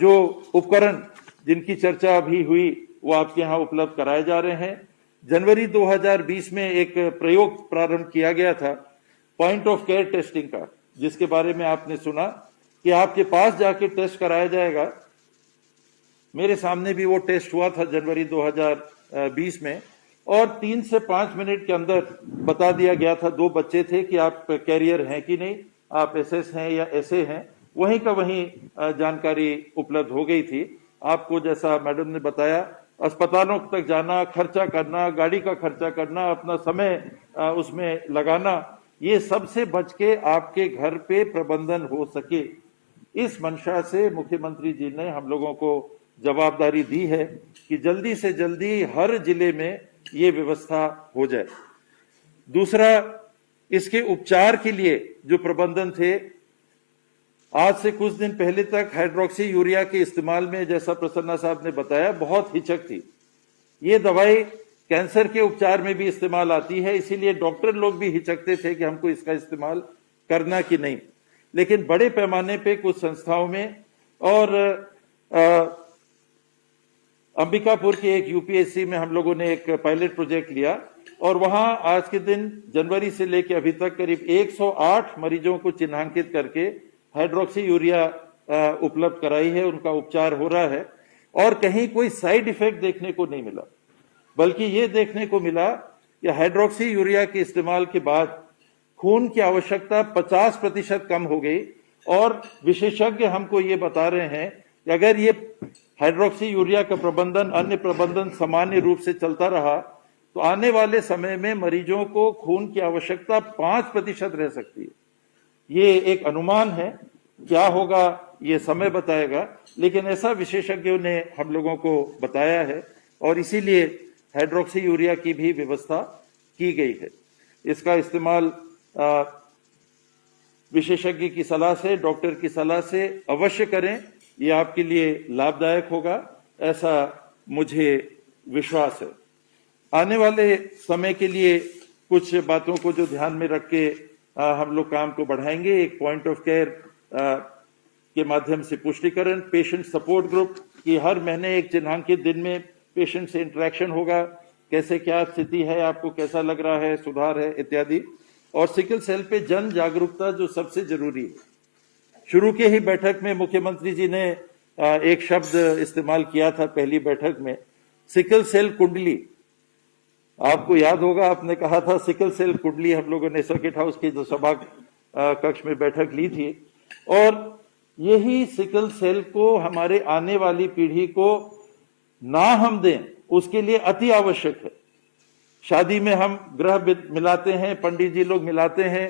जो उपकरण जिनकी चर्चा अभी हुई वो आपके यहाँ उपलब्ध कराए जा रहे हैं। जनवरी 2020 में एक प्रयोग प्रारंभ किया गया था पॉइंट ऑफ केयर टेस्टिंग का, जिसके बारे में आपने सुना कि आपके पास जाके टेस्ट कराया जाएगा। मेरे सामने भी वो टेस्ट हुआ था जनवरी 2020 में, और 3 से 5 मिनट के अंदर बता दिया गया था, 2 बच्चे थे, कि आप कैरियर हैं कि नहीं, आप एसएस हैं या ऐसे हैं। वहीं का वहीं जानकारी उपलब्ध हो गई थी। आपको जैसा मैडम ने बताया, अस्पतालों तक जाना, खर्चा करना, गाड़ी का खर्चा करना, अपना समय उसमें लगाना, ये सबसे बच के आपके घर पे प्रबंधन हो सके, इस मंशा से मुख्यमंत्री जी ने हम लोगों को जवाबदारी दी है कि जल्दी से जल्दी हर जिले में ये व्यवस्था हो जाए। दूसरा, इसके उपचार के लिए जो प्रबंधन थे, आज से कुछ दिन पहले तक हाइड्रोक्सी यूरिया के इस्तेमाल में, जैसा प्रसन्ना साहब ने बताया, बहुत हिचक थी। ये दवाई कैंसर के उपचार में भी इस्तेमाल आती है, इसीलिए डॉक्टर लोग भी हिचकते थे कि हमको इसका इस्तेमाल करना कि नहीं। लेकिन बड़े पैमाने पे कुछ संस्थाओं में और अंबिकापुर के एक यूपीएससी में हम लोगों ने एक पायलट प्रोजेक्ट लिया, और वहां आज के दिन जनवरी से लेकर अभी तक करीब 108 मरीजों को चिन्हांकित करके हाइड्रोक्सी यूरिया उपलब्ध कराई है, उनका उपचार हो रहा है। और कहीं कोई साइड इफेक्ट देखने को नहीं मिला, बल्कि ये देखने को मिला कि हाइड्रोक्सी यूरिया के इस्तेमाल के बाद खून की आवश्यकता 50% कम हो गई। और विशेषज्ञ हमको ये बता रहे हैं कि अगर ये हाइड्रोक्सी यूरिया का प्रबंधन, अन्य प्रबंधन सामान्य रूप से चलता रहा, तो आने वाले समय में मरीजों को खून की आवश्यकता 5% रह सकती है। ये एक अनुमान है, क्या होगा ये समय बताएगा, लेकिन ऐसा विशेषज्ञों ने हम लोगों को बताया है, और इसीलिए हाइड्रोक्सी यूरिया की भी व्यवस्था की गई है। इसका इस्तेमाल विशेषज्ञ की सलाह से, डॉक्टर की सलाह से अवश्य करें, ये आपके लिए लाभदायक होगा, ऐसा मुझे विश्वास है। आने वाले समय के लिए कुछ बातों को जो ध्यान में रख के हम लोग काम को बढ़ाएंगे। एक पॉइंट ऑफ केयर के माध्यम से पुष्टिकरण, पेशेंट सपोर्ट ग्रुप की हर महीने एक चिन्हांकित दिन में पेशेंट से इंटरेक्शन होगा, कैसे क्या स्थिति है, आपको कैसा लग रहा है, सुधार है इत्यादि। और सिकल सेल पे जन जागरूकता जो सबसे जरूरी है, शुरू के ही बैठक में मुख्यमंत्री जी ने एक शब्द इस्तेमाल किया था पहली बैठक में, सिकल सेल कुंडली। आपको याद होगा, आपने कहा था सिकल सेल कुंडली। हम लोगों ने सर्किट हाउस के जो सभा कक्ष में बैठक ली थी, और यही सिकल सेल को हमारे आने वाली पीढ़ी को ना हम दें, उसके लिए अति आवश्यक है। शादी में हम ग्रह मिलाते हैं, पंडित जी लोग मिलाते हैं,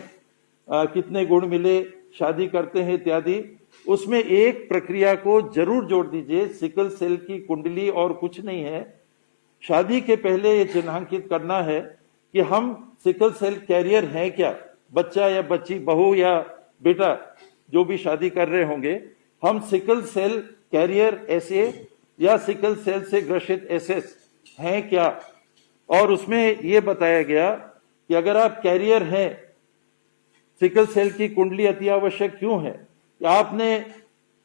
कितने गुण मिले, शादी करते हैं इत्यादि। उसमें एक प्रक्रिया को जरूर जोड़ दीजिए, सिकल सेल की कुंडली और कुछ नहीं है। शादी के पहले ये चिन्हांकित करना है कि हम सिकल सेल कैरियर हैं क्या, बच्चा या बच्ची, बहू या बेटा जो भी शादी कर रहे होंगे, हम सिकल सेल कैरियर ऐसे या सिकल सेल से ग्रसित एसएस हैं क्या। और उसमें यह बताया गया कि अगर आप कैरियर हैं, सिकल सेल की कुंडली अति आवश्यक क्यों है कि आपने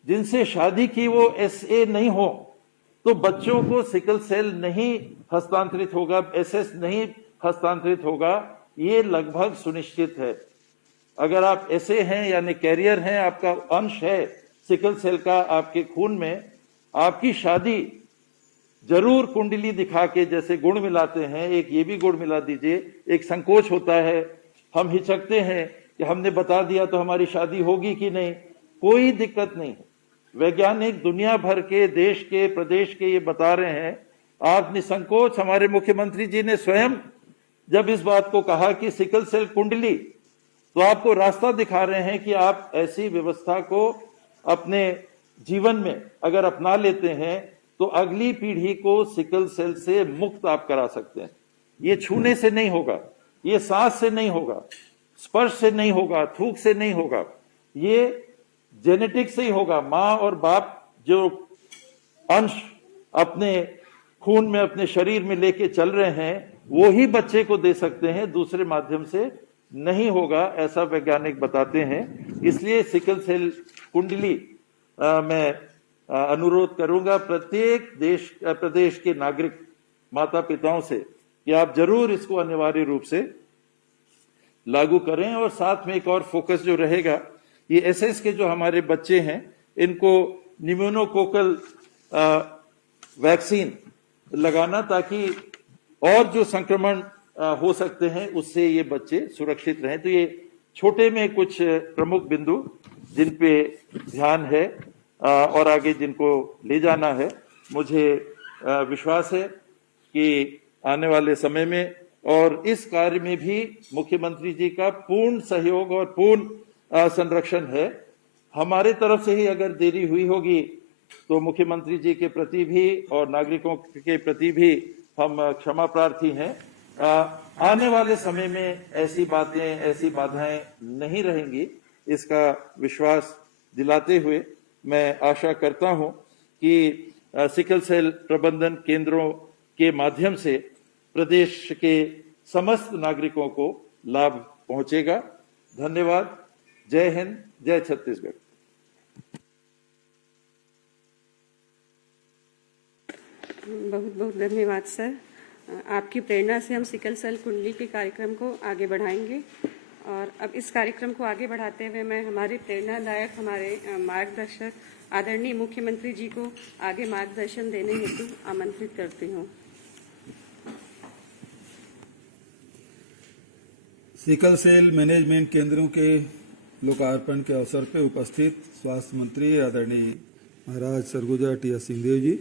जिनसे शादी की वो एसए नहीं हो, तो बच्चों को सिकल सेल नहीं हस्तांतरित होगा, एसएस नहीं हस्तांतरित होगा, ये लगभग सुनिश्चित है। अगर आप ऐसे हैं यानी कैरियर हैं, आपका अंश है सिकल सेल का आपके खून में, आपकी शादी जरूर कुंडली दिखा के, जैसे गुण मिलाते हैं, एक ये भी गुण मिला दीजिए। एक संकोच होता है, हम हिचकते हैं कि हमने बता दिया तो हमारी शादी होगी कि नहीं। कोई दिक्कत नहीं है, वैज्ञानिक दुनिया भर के, देश के, प्रदेश के ये बता रहे हैं। आप निसंकोच, हमारे मुख्यमंत्री जी ने स्वयं जब इस बात को कहा कि सिकल सेल कुंडली, तो आपको रास्ता दिखा रहे हैं कि आप ऐसी व्यवस्था को अपने जीवन में अगर अपना लेते हैं तो अगली पीढ़ी को सिकल सेल से मुक्त आप करा सकते हैं। ये छूने से नहीं होगा, ये सांस से नहीं होगा, स्पर्श से नहीं होगा, थूक से नहीं होगा, ये जेनेटिक से ही होगा। माँ और बाप जो अंश अपने खून में, अपने शरीर में लेके चल रहे हैं, वो ही बच्चे को दे सकते हैं, दूसरे माध्यम से नहीं होगा, ऐसा वैज्ञानिक बताते हैं। इसलिए सिकल सेल कुंडली मैं अनुरोध करूंगा प्रत्येक प्रदेश के नागरिक माता पिताओं से कि आप जरूर इसको अनिवार्य रूप से लागू करें। और साथ में एक और फोकस जो रहेगा, ये एसएस के जो हमारे बच्चे हैं, इनको निमोनोकोकल वैक्सीन लगाना, ताकि और जो संक्रमण हो सकते हैं उससे ये बच्चे सुरक्षित रहें। तो ये छोटे में कुछ प्रमुख बिंदु जिन पे ध्यान है और आगे जिनको ले जाना है। मुझे विश्वास है कि आने वाले समय में और इस कार्य में भी मुख्यमंत्री जी का पूर्ण सहयोग और पूर्ण संरक्षण है। हमारे तरफ से ही अगर देरी हुई होगी तो मुख्यमंत्री जी के प्रति भी और नागरिकों के प्रति भी हम क्षमा प्रार्थी हैं। आने वाले समय में ऐसी बातें, ऐसी बाधाएं नहीं रहेंगी, इसका विश्वास दिलाते हुए मैं आशा करता हूं कि सिकल सेल प्रबंधन केंद्रों के माध्यम से प्रदेश के समस्त नागरिकों को लाभ पहुंचेगा। धन्यवाद। जय हिंद, जय छत्तीसगढ़। बहुत बहुत धन्यवाद सर। आपकी प्रेरणा से हम सिकल सेल कुंडली के कार्यक्रम को आगे बढ़ाएंगे। और अब इस कार्यक्रम को आगे बढ़ाते हुए मैं हमारे प्रेरणादायक, हमारे मार्गदर्शक आदरणीय मुख्यमंत्री जी को आगे मार्गदर्शन देने हेतु आमंत्रित करती हूँ। सिकल सेल मैनेजमेंट केंद्रों के लोकार्पण के अवसर पर उपस्थित स्वास्थ्य मंत्री आदरणीय महाराज सरगुजा टी एस सिंहदेव जी,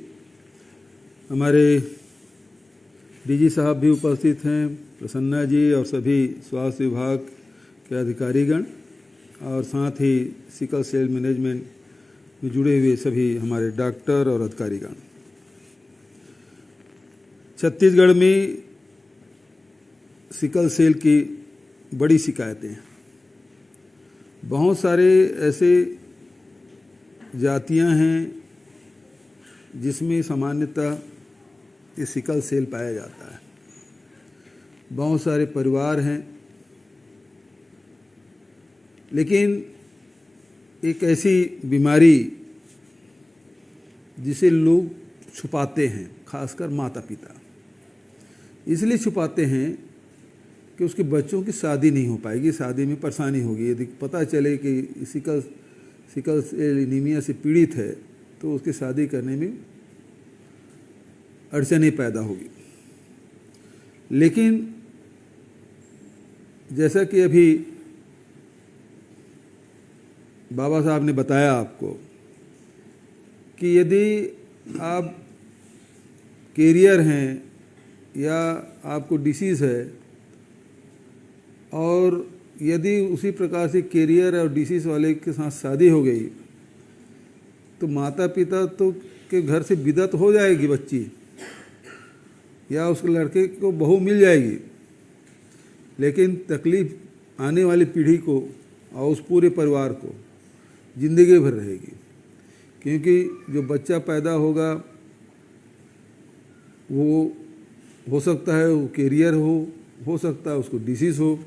हमारे डीजी साहब भी उपस्थित हैं, प्रसन्ना जी और सभी स्वास्थ्य विभाग के अधिकारीगण, और साथ ही सिकल सेल मैनेजमेंट में जुड़े हुए सभी हमारे डॉक्टर और अधिकारीगण। छत्तीसगढ़ में सिकल सेल की बड़ी शिकायतें हैं। बहुत सारे ऐसे जातियां हैं जिसमें सामान्यतः ये सिकल सेल पाया जाता है। बहुत सारे परिवार हैं, लेकिन एक ऐसी बीमारी जिसे लोग छुपाते हैं, खासकर माता पिता इसलिए छुपाते हैं कि उसके बच्चों की शादी नहीं हो पाएगी, शादी में परेशानी होगी। यदि पता चले कि सिकल सिकल सेल एनीमिया से पीड़ित है तो उसकी शादी करने में अड़चनें पैदा होगी। लेकिन जैसा कि अभी बाबा साहब ने बताया आपको कि यदि आप कैरियर हैं या आपको डिसीज़ है और यदि उसी प्रकार से कैरियर और डिसीज़ वाले के साथ शादी हो गई तो माता पिता तो के घर से बिदत हो जाएगी बच्ची या उस लड़के को बहू मिल जाएगी, लेकिन तकलीफ आने वाली पीढ़ी को और उस पूरे परिवार को ज़िंदगी भर रहेगी। क्योंकि जो बच्चा पैदा होगा वो हो सकता है वो कैरियर हो सकता है उसको डिसीज़ हो।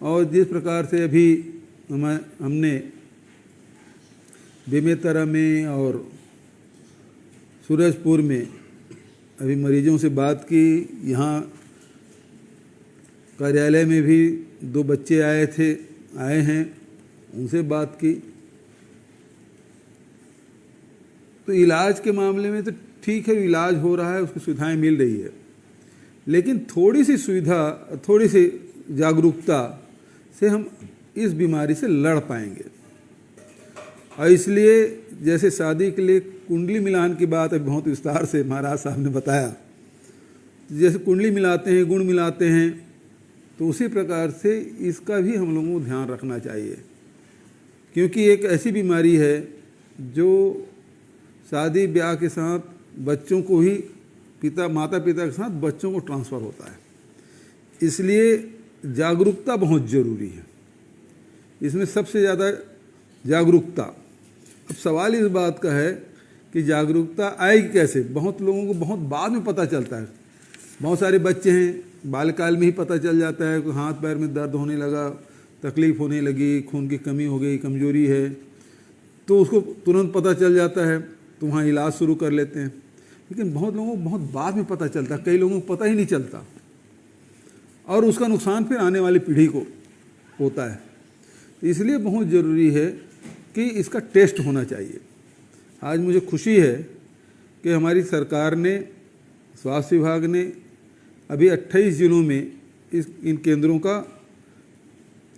और जिस प्रकार से अभी हमने बेमेतरा में और सूरजपुर में अभी मरीजों से बात की, यहाँ कार्यालय में भी 2 बच्चे आए हैं, उनसे बात की। तो इलाज के मामले में तो ठीक है, इलाज हो रहा है, उसकी सुविधाएं मिल रही है, लेकिन थोड़ी सी सुविधा, थोड़ी सी जागरूकता से हम इस बीमारी से लड़ पाएंगे। और इसलिए जैसे शादी के लिए कुंडली मिलान की बात है, बहुत विस्तार से महाराज साहब ने बताया, जैसे कुंडली मिलाते हैं, गुण मिलाते हैं, तो उसी प्रकार से इसका भी हम लोगों को ध्यान रखना चाहिए। क्योंकि एक ऐसी बीमारी है जो शादी ब्याह के साथ बच्चों को ही माता पिता के साथ बच्चों को ट्रांसफ़र होता है। इसलिए जागरूकता बहुत ज़रूरी है, इसमें सबसे ज़्यादा जागरूकता। अब सवाल इस बात का है कि जागरूकता आएगी कैसे। बहुत लोगों को बहुत बाद में पता चलता है। बहुत सारे बच्चे हैं बालकाल में ही पता चल जाता है, हाथ पैर में दर्द होने लगा, तकलीफ़ होने लगी, खून की कमी हो गई, कमजोरी है, तो उसको तुरंत पता चल जाता है, तो वहाँ इलाज शुरू कर लेते हैं। लेकिन बहुत लोगों को बहुत बाद में पता चलता है, कई लोगों को पता ही नहीं चलता, और उसका नुकसान फिर आने वाली पीढ़ी को होता है। इसलिए बहुत ज़रूरी है कि इसका टेस्ट होना चाहिए। आज मुझे खुशी है कि हमारी सरकार ने, स्वास्थ्य विभाग ने अभी 28 जिलों में इन केंद्रों का,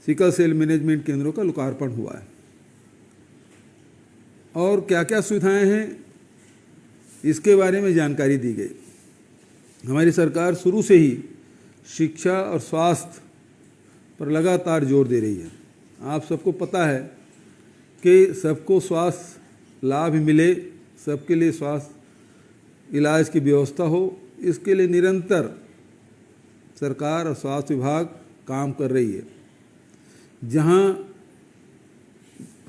सिकल सेल मैनेजमेंट केंद्रों का लोकार्पण हुआ है। और क्या क्या सुविधाएं हैं इसके बारे में जानकारी दी गई। हमारी सरकार शुरू से ही शिक्षा और स्वास्थ्य पर लगातार जोर दे रही है। आप सबको पता है कि सबको स्वास्थ्य लाभ मिले, सबके लिए स्वास्थ्य इलाज की व्यवस्था हो, इसके लिए निरंतर सरकार और स्वास्थ्य विभाग काम कर रही है। जहाँ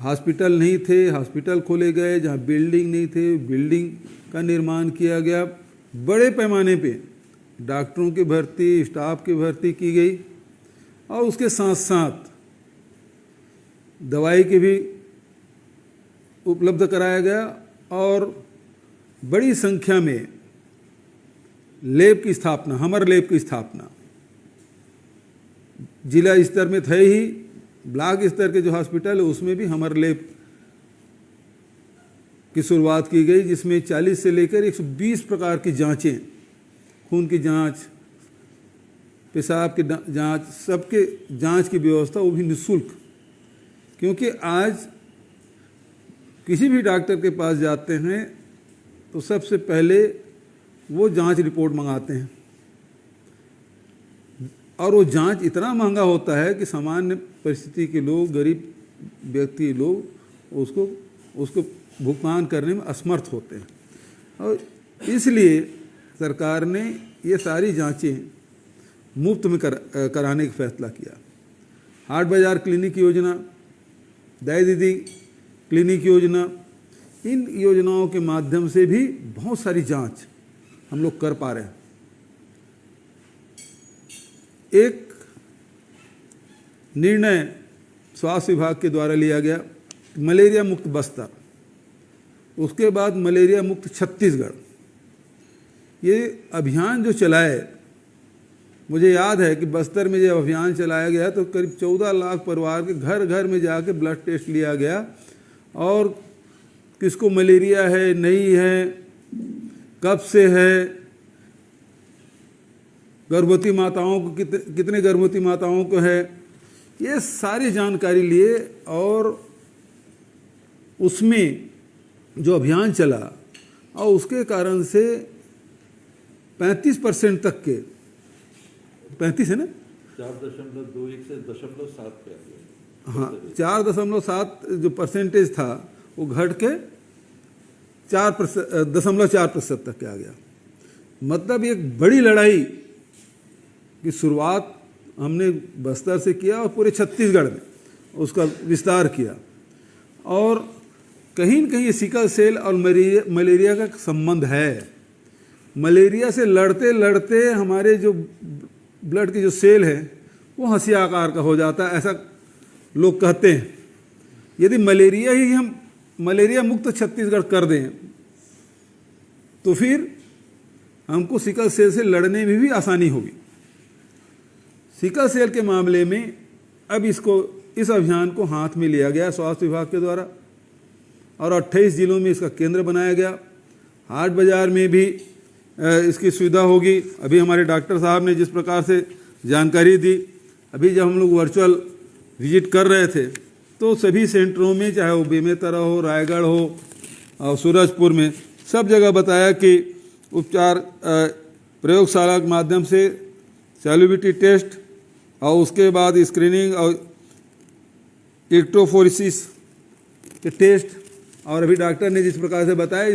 हॉस्पिटल नहीं थे, हॉस्पिटल खोले गए, जहाँ बिल्डिंग नहीं थे, बिल्डिंग का निर्माण किया गया, बड़े पैमाने पे डॉक्टरों की भर्ती, स्टाफ की भर्ती की गई, और उसके साथ साथ दवाई के भी उपलब्ध कराया गया, और बड़ी संख्या में लैब की स्थापना, हमर लैब की स्थापना जिला स्तर में थे ही, ब्लॉक स्तर के जो हॉस्पिटल है उसमें भी हमर लैब की शुरुआत की गई, जिसमें 40 से लेकर 120 प्रकार की जांचें, खून की जांच, पेशाब की जांच, सबके जांच की व्यवस्था, वो भी निःशुल्क। क्योंकि आज किसी भी डॉक्टर के पास जाते हैं तो सबसे पहले वो जांच रिपोर्ट मंगाते हैं, और वो जांच इतना महंगा होता है कि सामान्य परिस्थिति के लोग, गरीब व्यक्ति लोग उसको भुगतान करने में असमर्थ होते हैं। और इसलिए सरकार ने ये सारी जांचें मुफ्त में कराने का फैसला किया। हाट बाजार क्लिनिक योजना, दाई दीदी क्लिनिक योजना, इन योजनाओं के माध्यम से भी बहुत सारी जांच हम लोग कर पा रहे हैं। एक निर्णय स्वास्थ्य विभाग के द्वारा लिया गया, मलेरिया मुक्त बस्तर, उसके बाद मलेरिया मुक्त छत्तीसगढ़, ये अभियान जो चलाए, मुझे याद है कि बस्तर में जब अभियान चलाया गया तो करीब 14 लाख परिवार के घर घर में जाके ब्लड टेस्ट लिया गया, और किसको मलेरिया है, नहीं है, कब से है, गर्भवती माताओं को कितने गर्भवती माताओं को है, ये सारी जानकारी लिए और उसमें जो अभियान चला और उसके कारण से 35% तक के 35 है ना 4.21 से 0.7 पे आ गया। हाँ 4.7 जो परसेंटेज था वो घट के 4.4% तक के आ गया। मतलब एक बड़ी लड़ाई की शुरुआत हमने बस्तर से किया और पूरे छत्तीसगढ़ में उसका विस्तार किया। और कहीं न कहीं सिकल सेल और मलेरिया का संबंध है। मलेरिया से लड़ते लड़ते हमारे जो ब्लड के जो सेल है वो हंसिया आकार का हो जाता है, ऐसा लोग कहते हैं। यदि हम मलेरिया मुक्त छत्तीसगढ़ कर दें तो फिर हमको सिकल सेल से लड़ने में भी आसानी होगी। सिकल सेल के मामले में अब इस अभियान को हाथ में लिया गया स्वास्थ्य विभाग के द्वारा और 28 जिलों में इसका केंद्र बनाया गया। हाट बाजार में भी इसकी सुविधा होगी। अभी हमारे डॉक्टर साहब ने जिस प्रकार से जानकारी दी, अभी जब हम लोग वर्चुअल विजिट कर रहे थे तो सभी सेंटरों में, चाहे वो बेमेतरा हो, रायगढ़ हो और सूरजपुर में, सब जगह बताया कि उपचार प्रयोगशाला के माध्यम से सॉल्युबिलिटी टेस्ट और उसके बाद स्क्रीनिंग और इलेक्ट्रोफोरेसिस के टेस्ट, और अभी डॉक्टर ने जिस प्रकार से बताया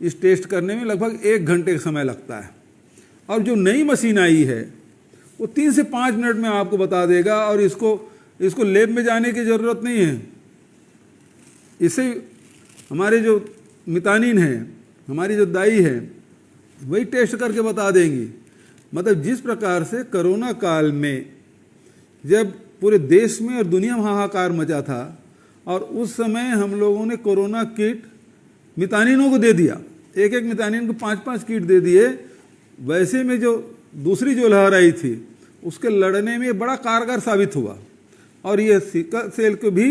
इस टेस्ट करने में लगभग 1 घंटे का समय लगता है। और जो नई मशीन आई है वो 3 से 5 मिनट में आपको बता देगा और इसको लैब में जाने की ज़रूरत नहीं है। इससे हमारे जो मितानिन हैं, हमारी जो दाई है, वही टेस्ट करके बता देंगी। मतलब जिस प्रकार से कोरोना काल में जब पूरे देश में और दुनिया में हाहाकार मचा था और उस समय हम लोगों ने कोरोना किट मितानिनों को दे दिया, एक मितानिन को 5-5 किट दे दिए। वैसे में जो दूसरी जो लहर आई थी उसके लड़ने में बड़ा कारगर साबित हुआ। और ये सिकल सेल को भी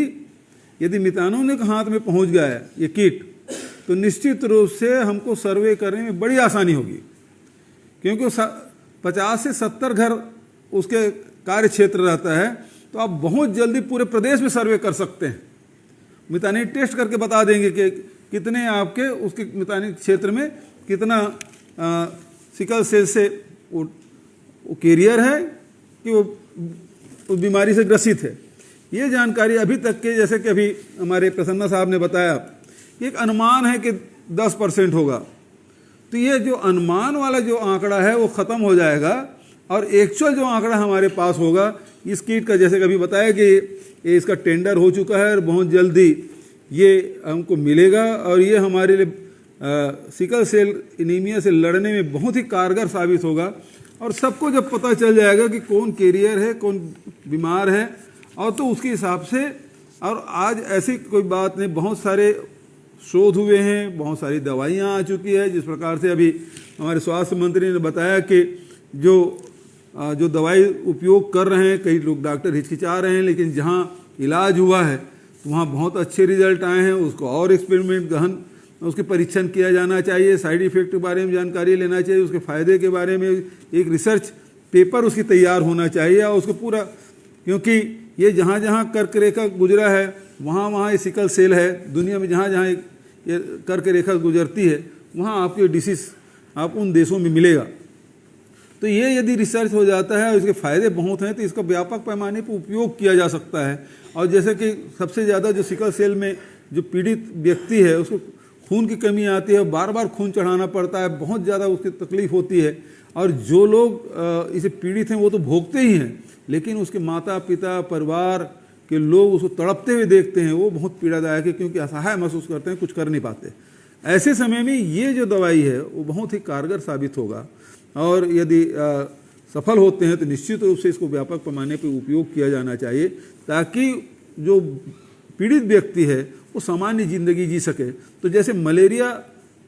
यदि मितानिनों के हाथ में पहुंच गया है ये किट, तो निश्चित रूप से हमको सर्वे करने में बड़ी आसानी होगी, क्योंकि 50 से 70 घर उसके कार्य क्षेत्र रहता है, तो आप बहुत जल्दी पूरे प्रदेश में सर्वे कर सकते हैं। मितानिन टेस्ट करके बता देंगे कि कितने आपके उसके मितानिन क्षेत्र में कितना सिकल सेल से वो कैरियर है कि वो उस बीमारी से ग्रसित है। ये जानकारी अभी तक के, जैसे कि अभी हमारे प्रसन्ना साहब ने बताया कि एक अनुमान है कि 10% होगा, तो ये जो अनुमान वाला जो आंकड़ा है वो ख़त्म हो जाएगा और एक्चुअल जो आंकड़ा हमारे पास होगा इस किट का, जैसे कभी बताया कि ये इसका टेंडर हो चुका है और बहुत जल्दी ये हमको मिलेगा और ये हमारे लिए सिकल सेल एनीमिया से लड़ने में बहुत ही कारगर साबित होगा। और सबको जब पता चल जाएगा कि कौन कैरियर है, कौन बीमार है, और तो उसके हिसाब से, और आज ऐसी कोई बात नहीं, बहुत सारे शोध हुए हैं, बहुत सारी दवाइयाँ आ चुकी है। जिस प्रकार से अभी हमारे स्वास्थ्य मंत्री ने बताया कि जो दवाई उपयोग कर रहे हैं, कई लोग डॉक्टर हिचकिचा रहे हैं, लेकिन जहाँ इलाज हुआ है तो वहाँ बहुत अच्छे रिजल्ट आए हैं। उसको और एक्सपेरिमेंट गहन उसके परीक्षण किया जाना चाहिए, साइड इफेक्ट के बारे में जानकारी लेना चाहिए, उसके फ़ायदे के बारे में एक रिसर्च पेपर उसकी तैयार होना चाहिए और उसको पूरा, क्योंकि ये जहाँ जहाँ कर्क रेखा गुजरा है वहाँ वहाँ ये सिकल सेल है। दुनिया में जहाँ जहाँ ये कर्क रेखा गुजरती है वहाँ आपके डिसीज़ आप उन देशों में मिलेगा। तो ये यदि रिसर्च हो जाता है और इसके फ़ायदे बहुत हैं तो इसका व्यापक पैमाने पर उपयोग किया जा सकता है। और जैसे कि सबसे ज़्यादा जो सिकल सेल में जो पीड़ित व्यक्ति है उसको खून की कमी आती है, बार बार खून चढ़ाना पड़ता है, बहुत ज़्यादा उसकी तकलीफ होती है। और जो लोग इसे पीड़ित हैं वो तो भोगते ही हैं, लेकिन उसके माता पिता परिवार के लोग उसको तड़पते हुए देखते हैं, वो बहुत पीड़ादायक है, क्योंकि असहाय महसूस करते हैं, कुछ कर नहीं पाते। ऐसे समय में ये जो दवाई है वो बहुत ही कारगर साबित होगा और यदि सफल होते हैं तो निश्चित रूप से इसको व्यापक पैमाने पर उपयोग किया जाना चाहिए, ताकि जो पीड़ित व्यक्ति है वो सामान्य जिंदगी जी सके। तो जैसे मलेरिया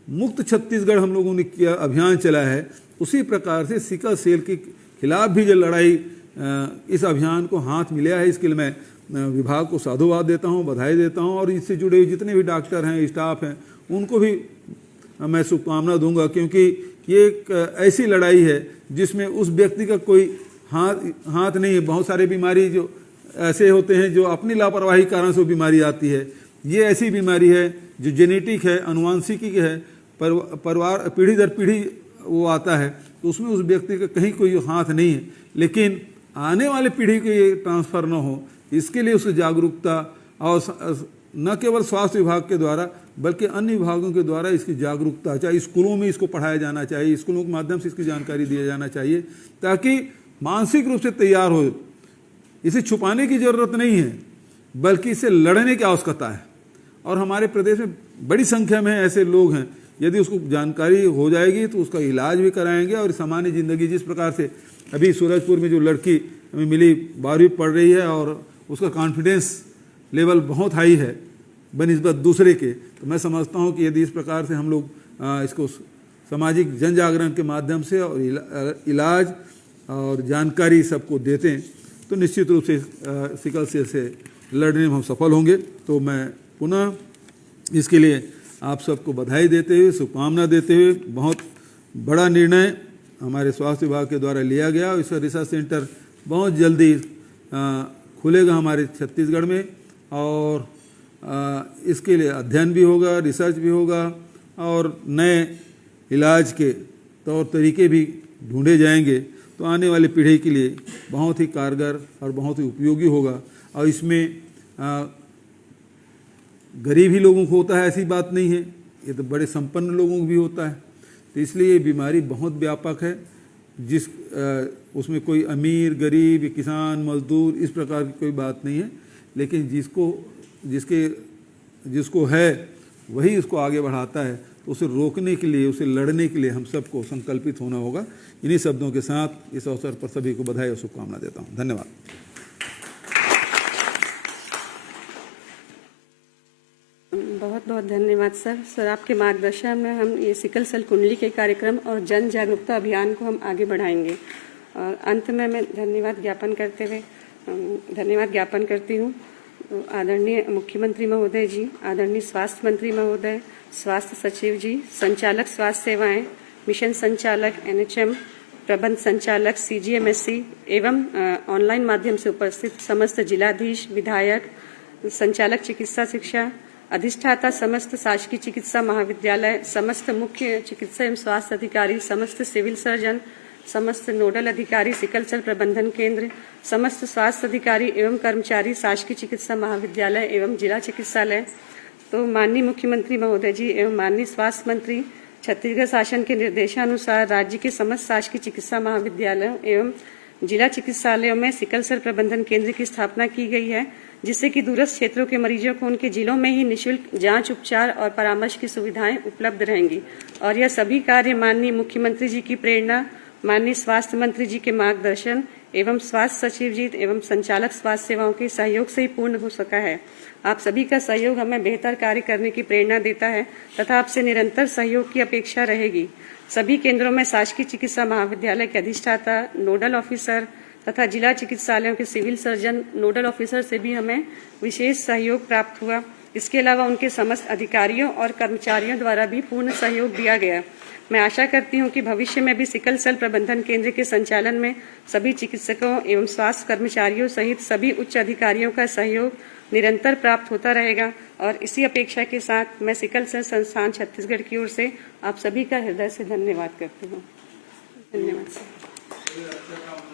मुक्त छत्तीसगढ़ हम लोगों ने किया अभियान चला है, उसी प्रकार से सिकल सेल के खिलाफ भी जो लड़ाई इस अभियान को हाथ मिला है, इसके लिए मैं विभाग को साधुवाद देता हूं, बधाई देता हूं और इससे जुड़े हुए जितने भी डॉक्टर हैं, स्टाफ हैं, उनको भी मैं शुभकामना दूंगा, क्योंकि ये एक ऐसी लड़ाई है जिसमें उस व्यक्ति का कोई हाथ नहीं है। बहुत सारे बीमारी जो ऐसे होते हैं जो अपनी लापरवाही के कारण से वो बीमारी आती है। ये ऐसी बीमारी है जो जेनेटिक है, अनुवांशिकी है, परिवार पीढ़ी दर पीढ़ी वो आता है, तो उसमें उस व्यक्ति का कहीं कोई हाथ नहीं है। लेकिन आने वाले पीढ़ी को ये ट्रांसफ़र न हो, इसके लिए उसकी जागरूकता और न केवल स्वास्थ्य विभाग के द्वारा बल्कि अन्य विभागों के द्वारा इसकी जागरूकता, चाहे स्कूलों में इसको पढ़ाया जाना चाहिए, स्कूलों के माध्यम से इसकी जानकारी दिया जाना चाहिए, ताकि मानसिक रूप से तैयार हो। इसे छुपाने की ज़रूरत नहीं है, बल्कि इसे लड़ने की आवश्यकता है। और हमारे प्रदेश में बड़ी संख्या में ऐसे लोग हैं, यदि उसको जानकारी हो जाएगी तो उसका इलाज भी कराएंगे और सामान्य ज़िंदगी, जिस प्रकार से अभी सूरजपुर में जो लड़की हमें मिली 12वीं पढ़ रही है और उसका कॉन्फिडेंस लेवल बहुत हाई है बनिस्बत दूसरे के, तो मैं समझता हूं कि यदि इस प्रकार से हम लोग इसको सामाजिक जन जागरण के माध्यम से और इलाज और जानकारी सबको देते हैं तो निश्चित रूप से सिकल सेल से लड़ने में हम सफल होंगे। तो मैं पुनः इसके लिए आप सबको बधाई देते हुए, शुभकामना देते हुए, बहुत बड़ा निर्णय हमारे स्वास्थ्य विभाग के द्वारा लिया गया और इसका रिसर्च सेंटर बहुत जल्दी खुलेगा हमारे छत्तीसगढ़ में और इसके लिए अध्ययन भी होगा, रिसर्च भी होगा और नए इलाज के तौर तरीके भी ढूंढे जाएंगे। तो आने वाली पीढ़ी के लिए बहुत ही कारगर और बहुत ही उपयोगी होगा। और इसमें गरीब ही लोगों को होता है ऐसी बात नहीं है, ये तो बड़े संपन्न लोगों को भी होता है। तो इसलिए ये बीमारी बहुत व्यापक है, उसमें कोई अमीर गरीब किसान मजदूर इस प्रकार की कोई बात नहीं है, लेकिन जिसको है वही उसको आगे बढ़ाता है। तो उसे रोकने के लिए, उसे लड़ने के लिए हम सबको संकल्पित होना होगा। इन्हीं शब्दों के साथ इस अवसर पर सभी को बधाई और शुभकामना देता हूँ। धन्यवाद। बहुत बहुत धन्यवाद सर। आपके मार्गदर्शन में हम ये सिकल सेल कुंडली के कार्यक्रम और जन जागरूकता अभियान को हम आगे बढ़ाएंगे। और अंत में मैं धन्यवाद ज्ञापन करती हूँ आदरणीय मुख्यमंत्री महोदय जी, आदरणीय स्वास्थ्य मंत्री महोदय, स्वास्थ्य सचिव जी, संचालक स्वास्थ्य सेवाएं, मिशन संचालक NHM, प्रबंध संचालक CGMSC एवं ऑनलाइन माध्यम से उपस्थित समस्त जिलाधीश, विधायक, संचालक चिकित्सा शिक्षा, अधिष्ठाता समस्त शासकीय चिकित्सा महाविद्यालय, समस्त मुख्य चिकित्सा एवं स्वास्थ्य अधिकारी, समस्त सिविल सर्जन, समस्त नोडल अधिकारी सिकल सेल प्रबंधन केंद्र, समस्त स्वास्थ्य अधिकारी एवं कर्मचारी शासकीय चिकित्सा महाविद्यालय एवं जिला चिकित्सालय। तो माननीय मुख्यमंत्री महोदय जी एवं माननीय स्वास्थ्य मंत्री, छत्तीसगढ़ शासन के निर्देशानुसार राज्य के समस्त शासकीय चिकित्सा महाविद्यालयों एवं जिला चिकित्सालयों में सिकल सेल प्रबंधन केंद्र की स्थापना की गई है, जिससे कि दूरस्थ क्षेत्रों के मरीजों को उनके जिलों में ही निःशुल्क जांच, उपचार और परामर्श की सुविधाएं उपलब्ध रहेंगी। और यह सभी कार्य माननीय मुख्यमंत्री जी की प्रेरणा, माननीय स्वास्थ्य मंत्री जी के मार्गदर्शन एवं स्वास्थ्य सचिव जी एवं संचालक स्वास्थ्य सेवाओं के सहयोग से ही पूर्ण हो सका है। आप सभी का सहयोग हमें बेहतर कार्य करने की प्रेरणा देता है तथा आपसे निरंतर सहयोग की अपेक्षा रहेगी। सभी केंद्रों में शासकीय चिकित्सा महाविद्यालय के अधिष्ठाता, नोडल ऑफिसर तथा जिला चिकित्सालयों के सिविल सर्जन, नोडल ऑफिसर से भी हमें विशेष सहयोग प्राप्त हुआ। इसके अलावा उनके समस्त अधिकारियों और कर्मचारियों द्वारा भी पूर्ण सहयोग दिया गया। मैं आशा करती हूं कि भविष्य में भी सिकल सेल प्रबंधन केंद्र के संचालन में सभी चिकित्सकों एवं स्वास्थ्य कर्मचारियों सहित सभी उच्च अधिकारियों का सहयोग निरंतर प्राप्त होता रहेगा। और इसी अपेक्षा के साथ मैं सिकल सेल संस्थान छत्तीसगढ़ की ओर से आप सभी का हृदय से धन्यवाद करती हूँ। धन्यवाद सर।